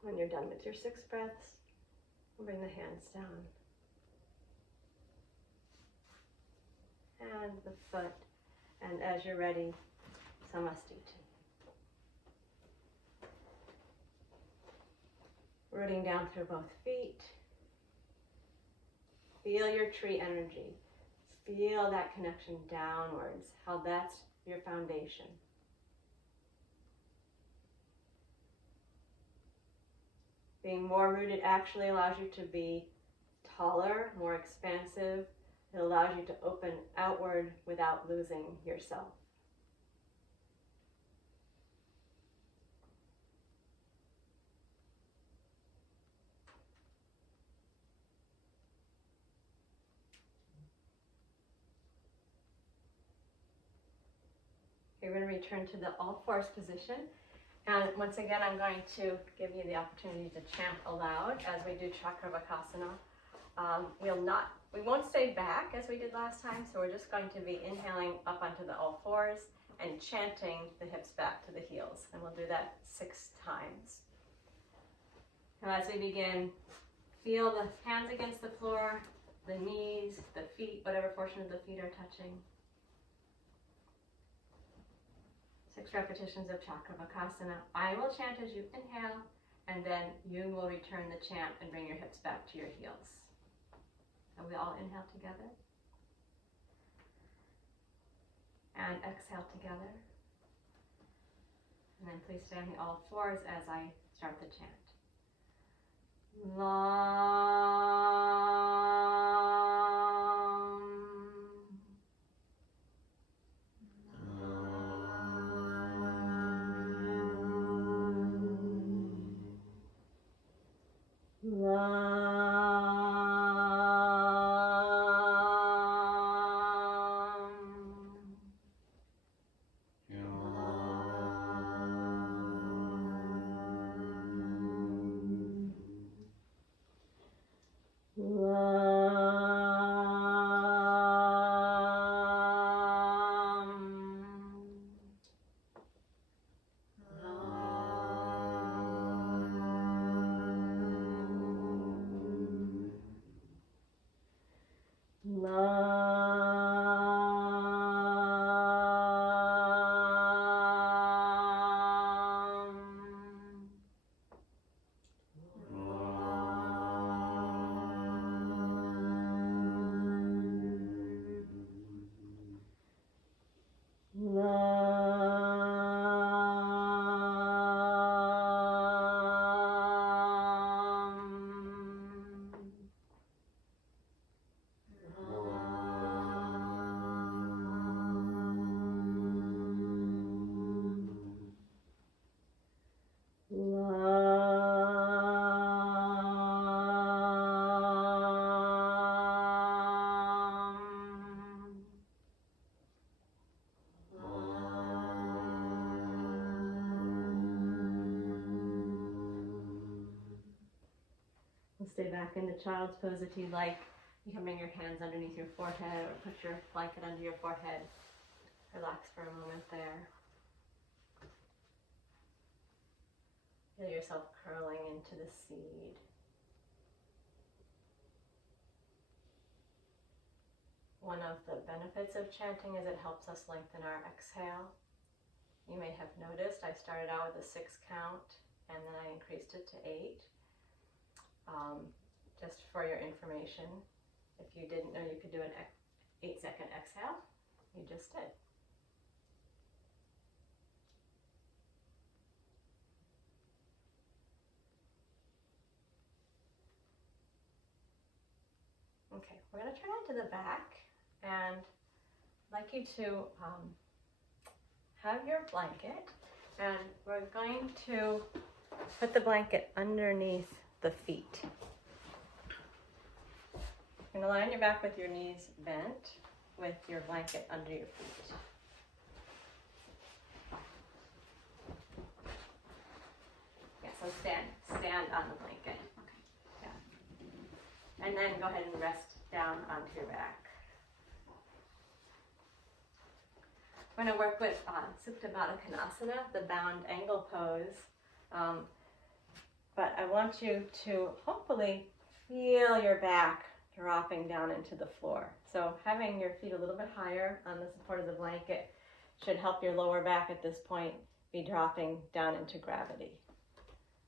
When you're done with your 6 breaths, bring the hands down. And the foot, and as you're ready, Samastiti. Rooting down through both feet. Feel your tree energy. Feel that connection downwards, how that's your foundation. Being more rooted actually allows you to be taller, more expansive. It allows you to open outward without losing yourself. You're going to return to the all fours position. And once again, I'm going to give you the opportunity to chant aloud as we do Chakravakasana. We won't stay back as we did last time, so we're just going to be inhaling up onto the all fours and chanting the hips back to the heels. And we'll do that 6 times. Now as we begin, feel the hands against the floor, the knees, the feet, whatever portion of the feet are touching. 6 repetitions of Chakravakasana. I will chant as you inhale, and then you will return the chant and bring your hips back to your heels. So we all inhale together. And exhale together. And then please stay on the all fours as I start the chant. Love. back into child's pose if you like. You can bring your hands underneath your forehead or put your blanket under your forehead. Relax for a moment there. Feel yourself curling into the seed. One of the benefits of chanting is it helps us lengthen our exhale. You may have noticed I started out with a 6 count and then I increased it to 8. Just for your information, if you didn't know you could do an 8-second exhale, you just did. Okay, we're going to turn onto the back, and I'd like you to have your blanket, and we're going to put the blanket underneath the feet. You're going to lie on your back with your knees bent, with your blanket under your feet. Yeah, so stand on the blanket. Okay. Yeah. And then go ahead and rest down onto your back. We're going to work with Supta Baddha Konasana, the bound angle pose. But I want you to hopefully feel your back dropping down into the floor. So having your feet a little bit higher on the support of the blanket should help your lower back at this point be dropping down into gravity.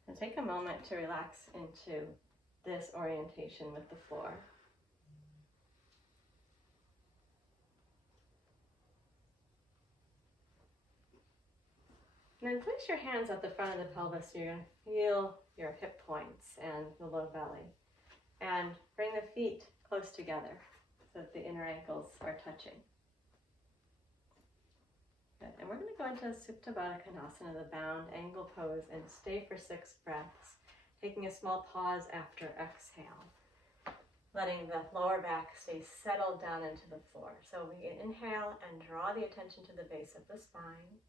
And take a moment to relax into this orientation with the floor. And then place your hands at the front of the pelvis so you're going to feel your hip points and the low belly. And bring the feet close together so that the inner ankles are touching. Good. And we're going to go into Supta Baddha Konasana, the bound angle pose, and stay for 6 breaths, taking a small pause after exhale, letting the lower back stay settled down into the floor. So we inhale and draw the attention to the base of the spine.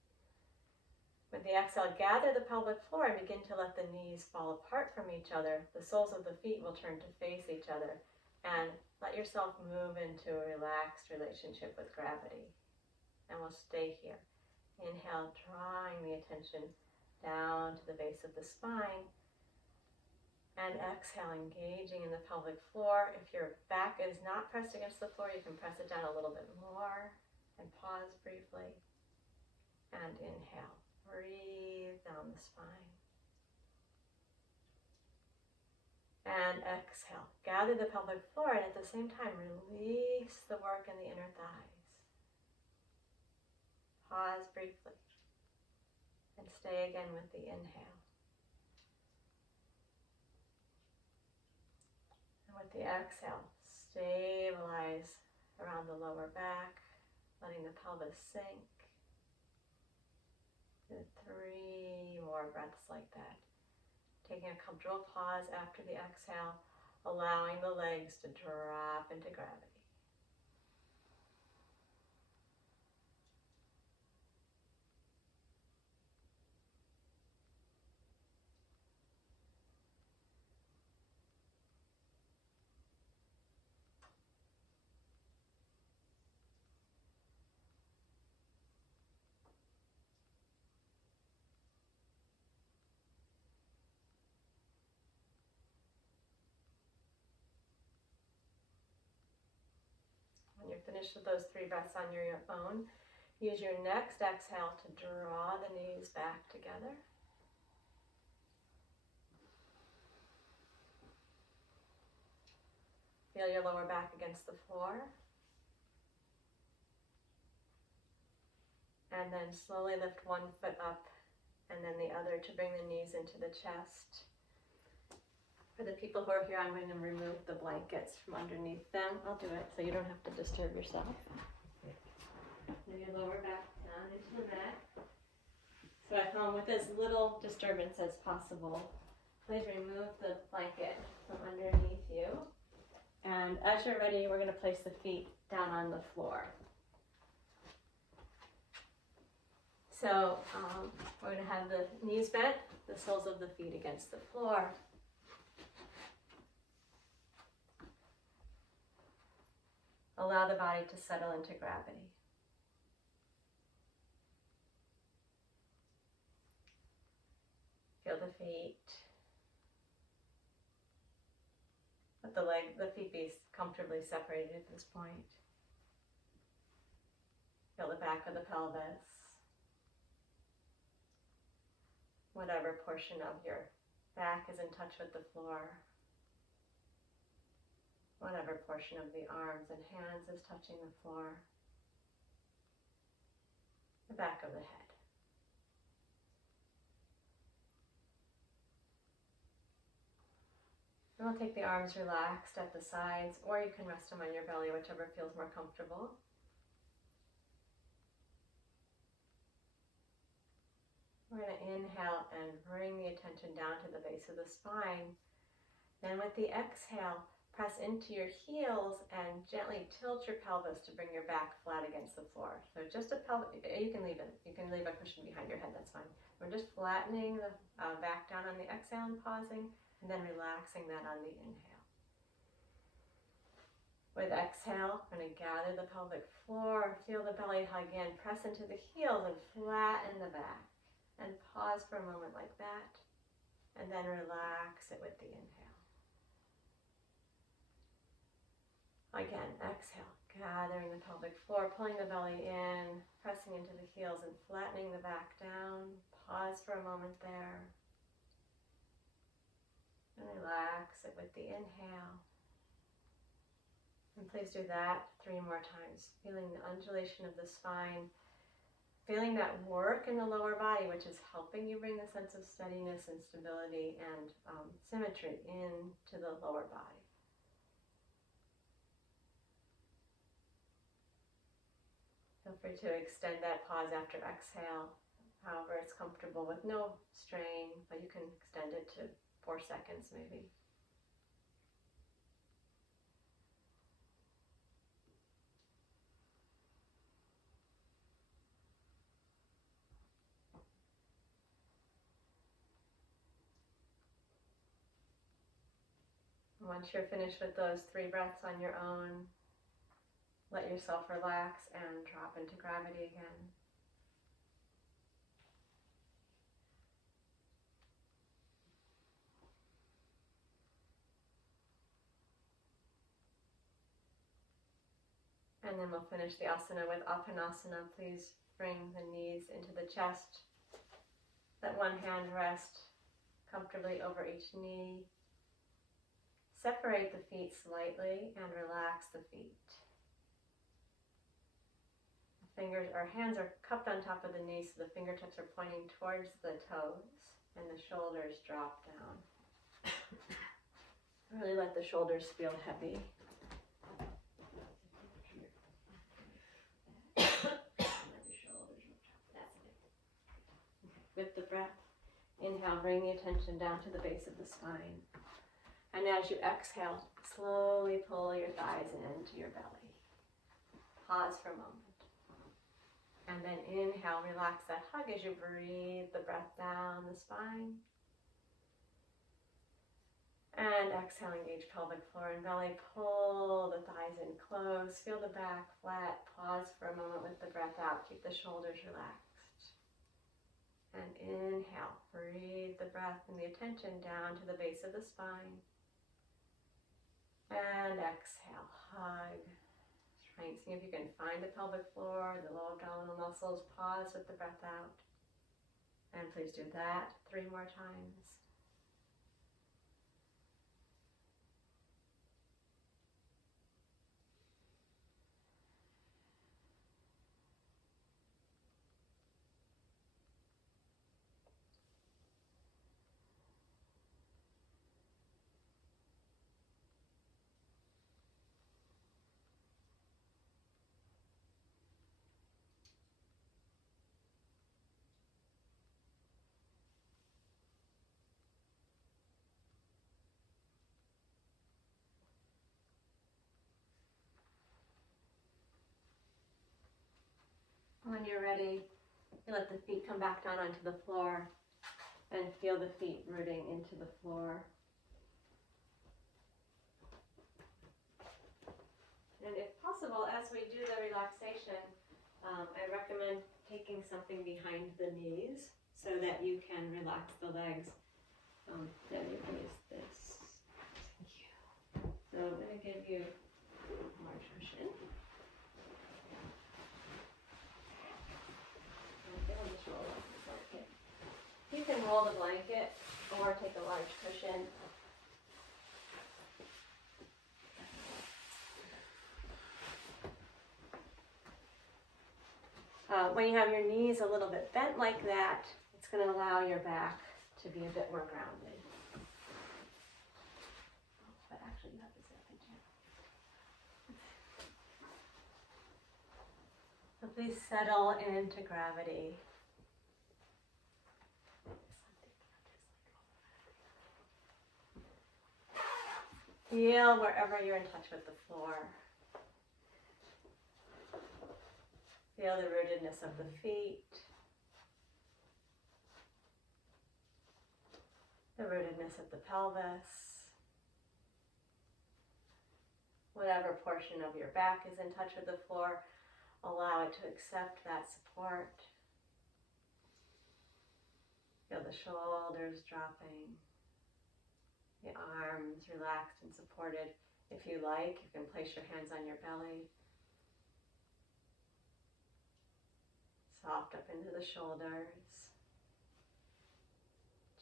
With the exhale, gather the pelvic floor and begin to let the knees fall apart from each other. The soles of the feet will turn to face each other, and let yourself move into a relaxed relationship with gravity. And we'll stay here. Inhale, drawing the attention down to the base of the spine. And exhale, engaging in the pelvic floor. If your back is not pressed against the floor, you can press it down a little bit more and pause briefly. And inhale. Breathe down the spine. And exhale. Gather the pelvic floor and at the same time release the work in the inner thighs. Pause briefly. And stay again with the inhale. And with the exhale, stabilize around the lower back, letting the pelvis sink. Do 3 more breaths like that. Taking a comfortable pause after the exhale, allowing the legs to drop into gravity. When you're finished with those 3 breaths on your own, use your next exhale to draw the knees back together. Feel your lower back against the floor. And then slowly lift one foot up and then the other to bring the knees into the chest. For the people who are here, I'm going to remove the blankets from underneath them. I'll do it so you don't have to disturb yourself. Bring your lower back down into the mat. So at home, with as little disturbance as possible, please remove the blanket from underneath you. And as you're ready, we're going to place the feet down on the floor. So we're going to have the knees bent, the soles of the feet against the floor. allow the body to settle into gravity. Feel the feet. Let the feet be comfortably separated at this point. Feel the back of the pelvis. Whatever portion of your back is in touch with the floor. Whatever portion of the arms and hands is touching the floor. The back of the head. And we'll take the arms relaxed at the sides, or you can rest them on your belly, whichever feels more comfortable. We're going to inhale and bring the attention down to the base of the spine. Then with the exhale, press into your heels and gently tilt your pelvis to bring your back flat against the floor. So just a pelvic, you can leave a cushion behind your head, that's fine. We're just flattening the back down on the exhale and pausing, and then relaxing that on the inhale. With exhale, I'm going to gather the pelvic floor, feel the belly hug in, press into the heels and flatten the back. And pause for a moment like that, and then relax it with the inhale. Again, exhale, gathering the pelvic floor, pulling the belly in, pressing into the heels and flattening the back down. Pause for a moment there. And relax it with the inhale. And please do that 3 more times, feeling the undulation of the spine. Feeling that work in the lower body, which is helping you bring the sense of steadiness and stability and symmetry into the lower body. Feel free to extend that pause after exhale, however it's comfortable with no strain, but you can extend it to 4 seconds maybe. Once you're finished with those 3 breaths on your own, let yourself relax and drop into gravity again. And then we'll finish the asana with Apanasana. Please bring the knees into the chest. Let one hand rest comfortably over each knee. Separate the feet slightly and relax the feet. Hands are cupped on top of the knees, so the fingertips are pointing towards the toes and the shoulders drop down. Really let the shoulders feel heavy. With the breath, inhale, bring the attention down to the base of the spine. And as you exhale, slowly pull your thighs into your belly. Pause for a moment. And then inhale, relax that hug as you breathe the breath down the spine. And exhale, engage pelvic floor and belly. Pull the thighs in close. Feel the back flat. Pause for a moment with the breath out. Keep the shoulders relaxed. And inhale, breathe the breath and the attention down to the base of the spine. And exhale, hug. Try and see if you can find the pelvic floor, the low abdominal muscles. Pause with the breath out. And please do that 3 more times. When you're ready, you let the feet come back down onto the floor and feel the feet rooting into the floor. And if possible, we do the relaxation, I recommend taking something behind the knees so that you can relax the legs. Then you can use this. Thank you. So I'm going to give you a large cushion. I'll just roll up the blanket. You can roll the blanket or take a large cushion. When you have your knees a little bit bent like that, it's going to allow your back to be a bit more grounded. But actually, you have to sit up and chin. So please settle into gravity. Feel wherever you're in touch with the floor. Feel the rootedness of the feet, the rootedness of the pelvis. Whatever portion of your back is in touch with the floor, allow it to accept that support. Feel the shoulders dropping, the arms relaxed and supported. If you like, you can place your hands on your belly. Soft up into the shoulders.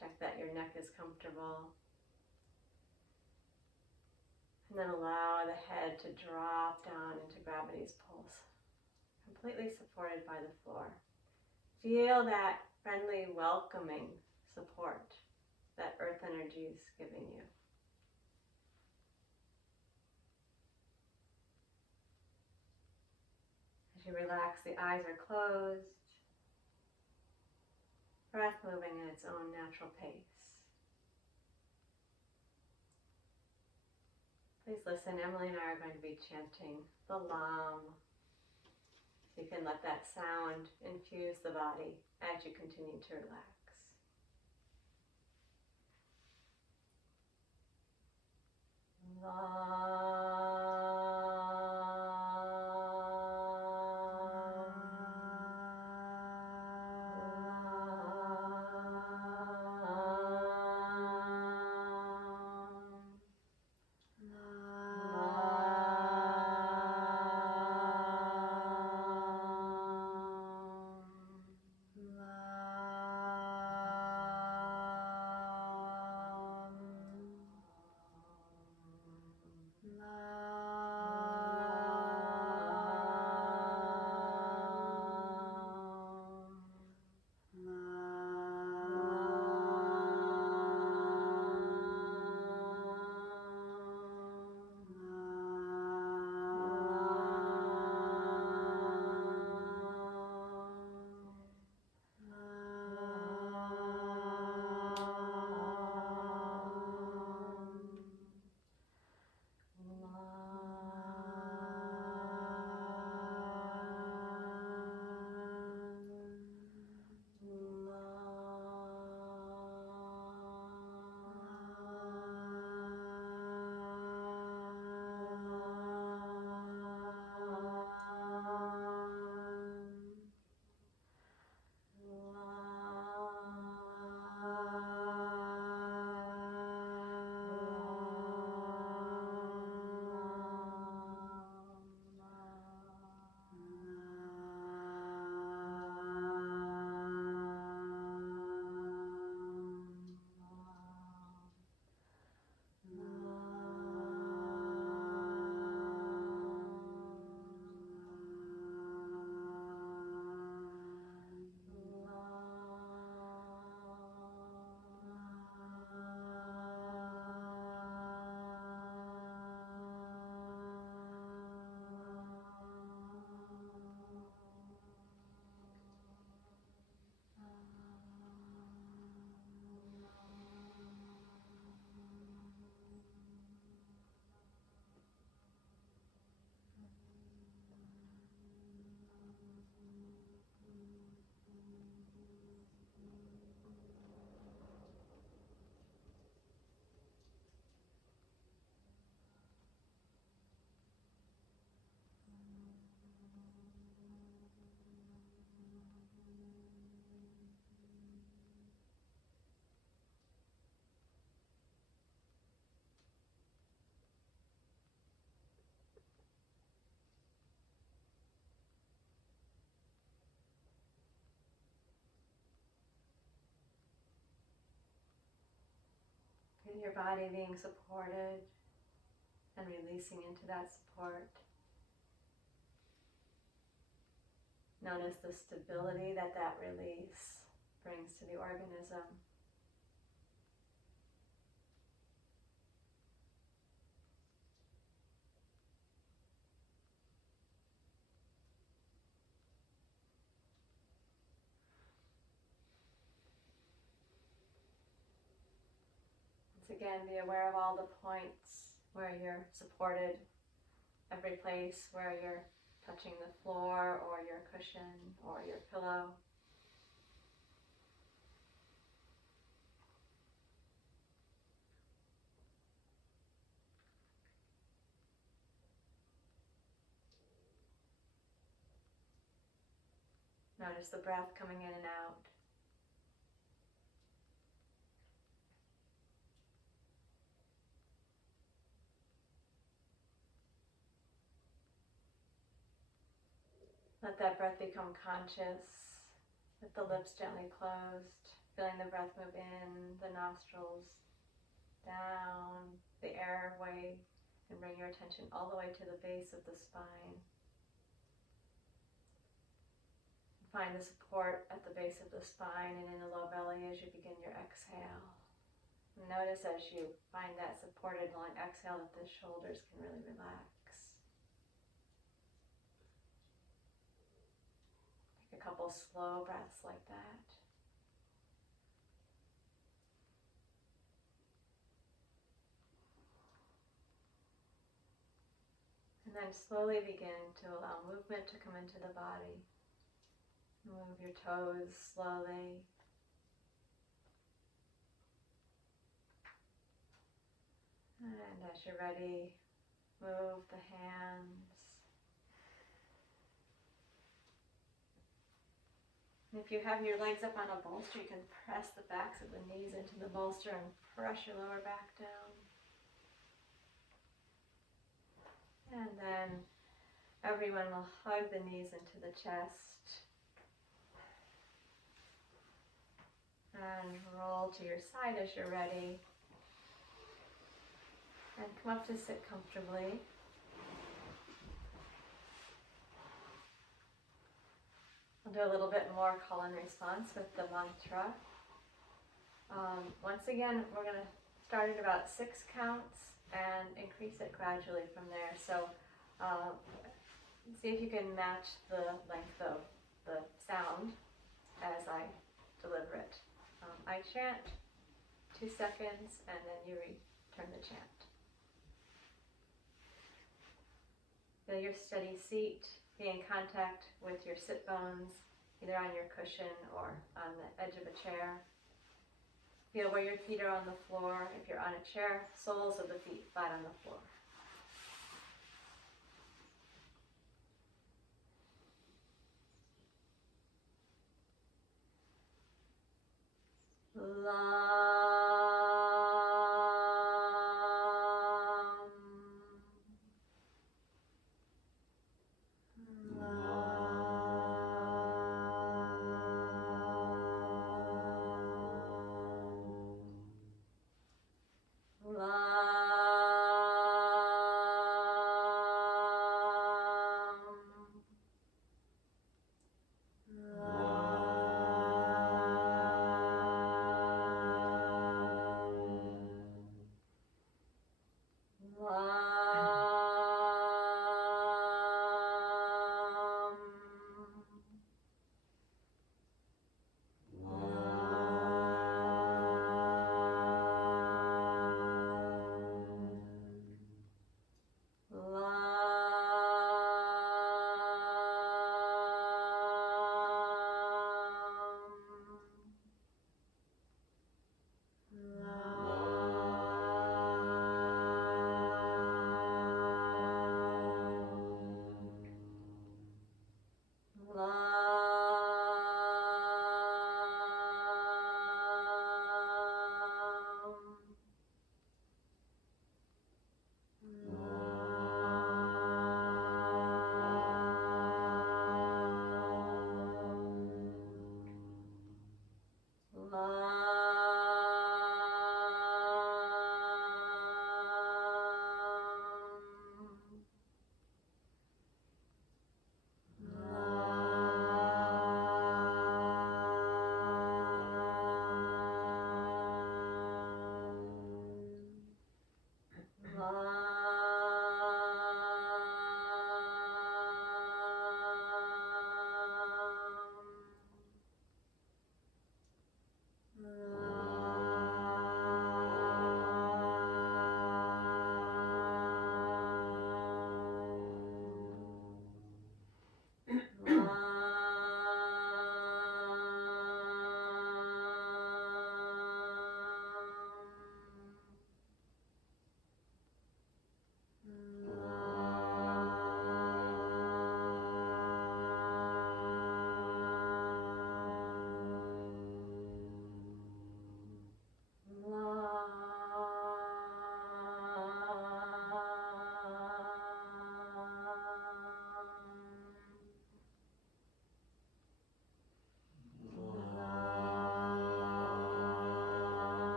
Check that your neck is comfortable. And then allow the head to drop down into gravity's pulse, completely supported by the floor. Feel that friendly, welcoming support that earth energy is giving you. As you relax, the eyes are closed. Breath moving at its own natural pace. Please listen, Emily and I are going to be chanting the Lam. You can let that sound infuse the body as you continue to relax. Your body being supported and releasing into that support. Notice the stability that that release brings to the organism. Again, be aware of all the points where you're supported, every place where you're touching the floor or your cushion or your pillow. Notice the breath coming in and out. Let that breath become conscious, with the lips gently closed, feeling the breath move in, the nostrils, down, the airway, and bring your attention all the way to the base of the spine. Find the support at the base of the spine and in the low belly as you begin your exhale. Notice as you find that supported long exhale that the shoulders can really relax. Take a couple slow breaths like that. And then slowly begin to allow movement to come into the body. Move your toes slowly. And as you're ready, move the hands. And if you have your legs up on a bolster, you can press the backs of the knees into the bolster and press your lower back down. And then everyone will hug the knees into the chest. And roll to your side as you're ready. And come up to sit comfortably. I'll do a little bit more call and response with the mantra. Once again, we're going to start at about 6 counts and increase it gradually from there. So see if you can match the length of the sound as I deliver it. I chant 2 seconds and then you return the chant. Feel your steady seat, be in contact with your sit bones, either on your cushion or on the edge of a chair. Feel where your feet are on the floor. If you're on a chair, soles of the feet flat on the floor.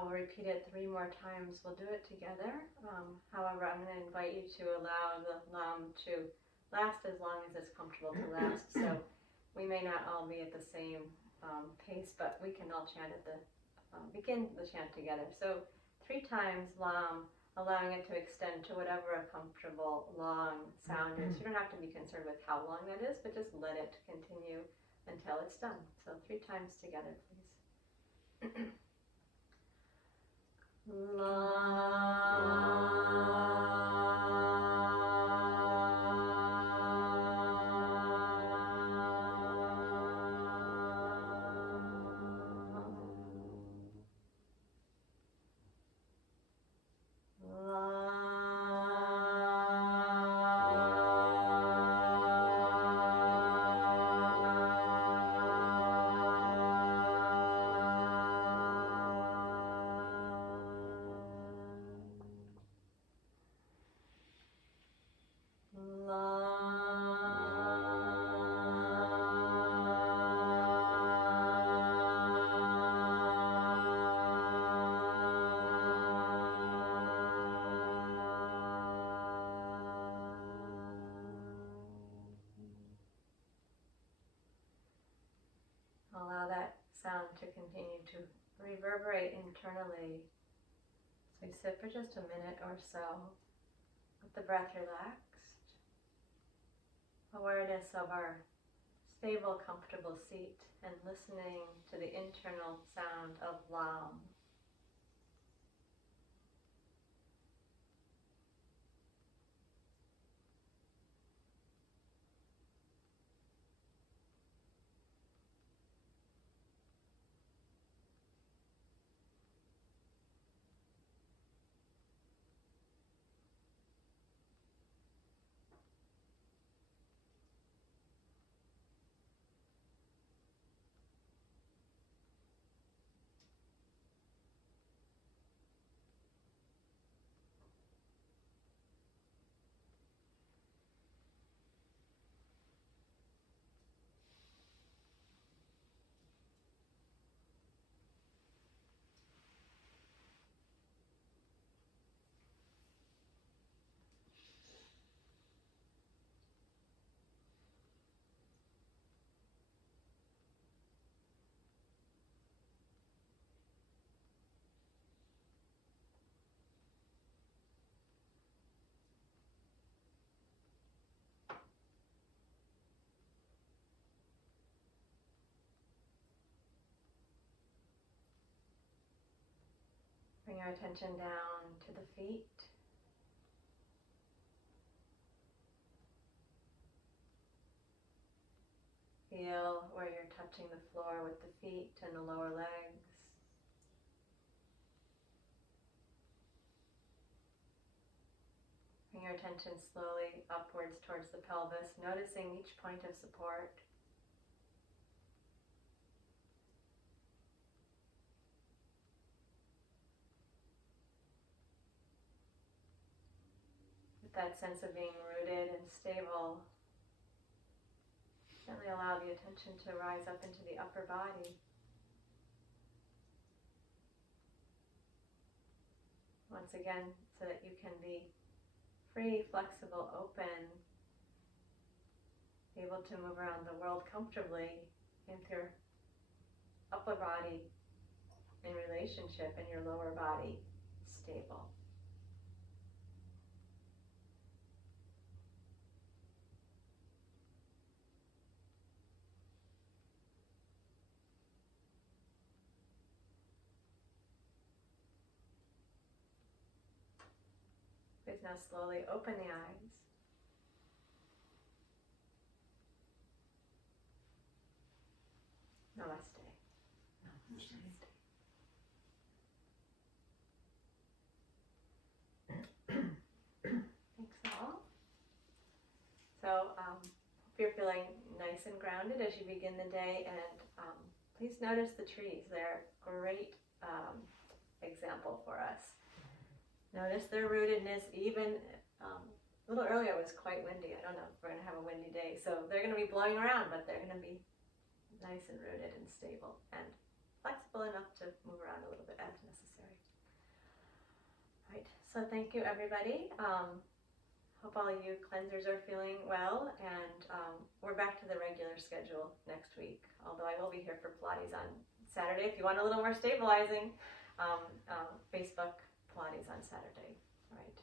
now we'll repeat it 3 more times. We'll do it together. However, I'm going to invite you to allow the lam to last as long as it's comfortable to last. So we may not all be at the same pace, but we can all chant at the begin the chant together. So 3 times lam, allowing it to extend to whatever a comfortable long sound is. You don't have to be concerned with how long that is, but just let it continue until it's done. So 3 times together, please. Allow that sound to continue to reverberate internally as we sit for just a minute or so with the breath relaxed. Awareness of our stable, comfortable seat and listening to the internal sound of lam. Bring our attention down to the feet. Feel where you're touching the floor with the feet and the lower legs. Bring your attention slowly upwards towards the pelvis, noticing each point of support. That sense of being rooted and stable. Gently allow the attention to rise up into the upper body. Once again, so that you can be free, flexible, open, able to move around the world comfortably with your upper body in relationship and your lower body stable. Please now slowly open the eyes. Namaste. Namaste. Thanks all. So hope you're feeling nice and grounded as you begin the day, and please notice the trees. They're a great example for us. Notice their rootedness. Even a little earlier it was quite windy. I don't know if we're going to have a windy day. So they're going to be blowing around, but they're going to be nice and rooted and stable and flexible enough to move around a little bit as necessary. Right. So thank you, everybody. Hope all you cleansers are feeling well, and we're back to the regular schedule next week. Although I will be here for Pilates on Saturday if you want a little more stabilizing. Facebook Pilates on Saturday. All right.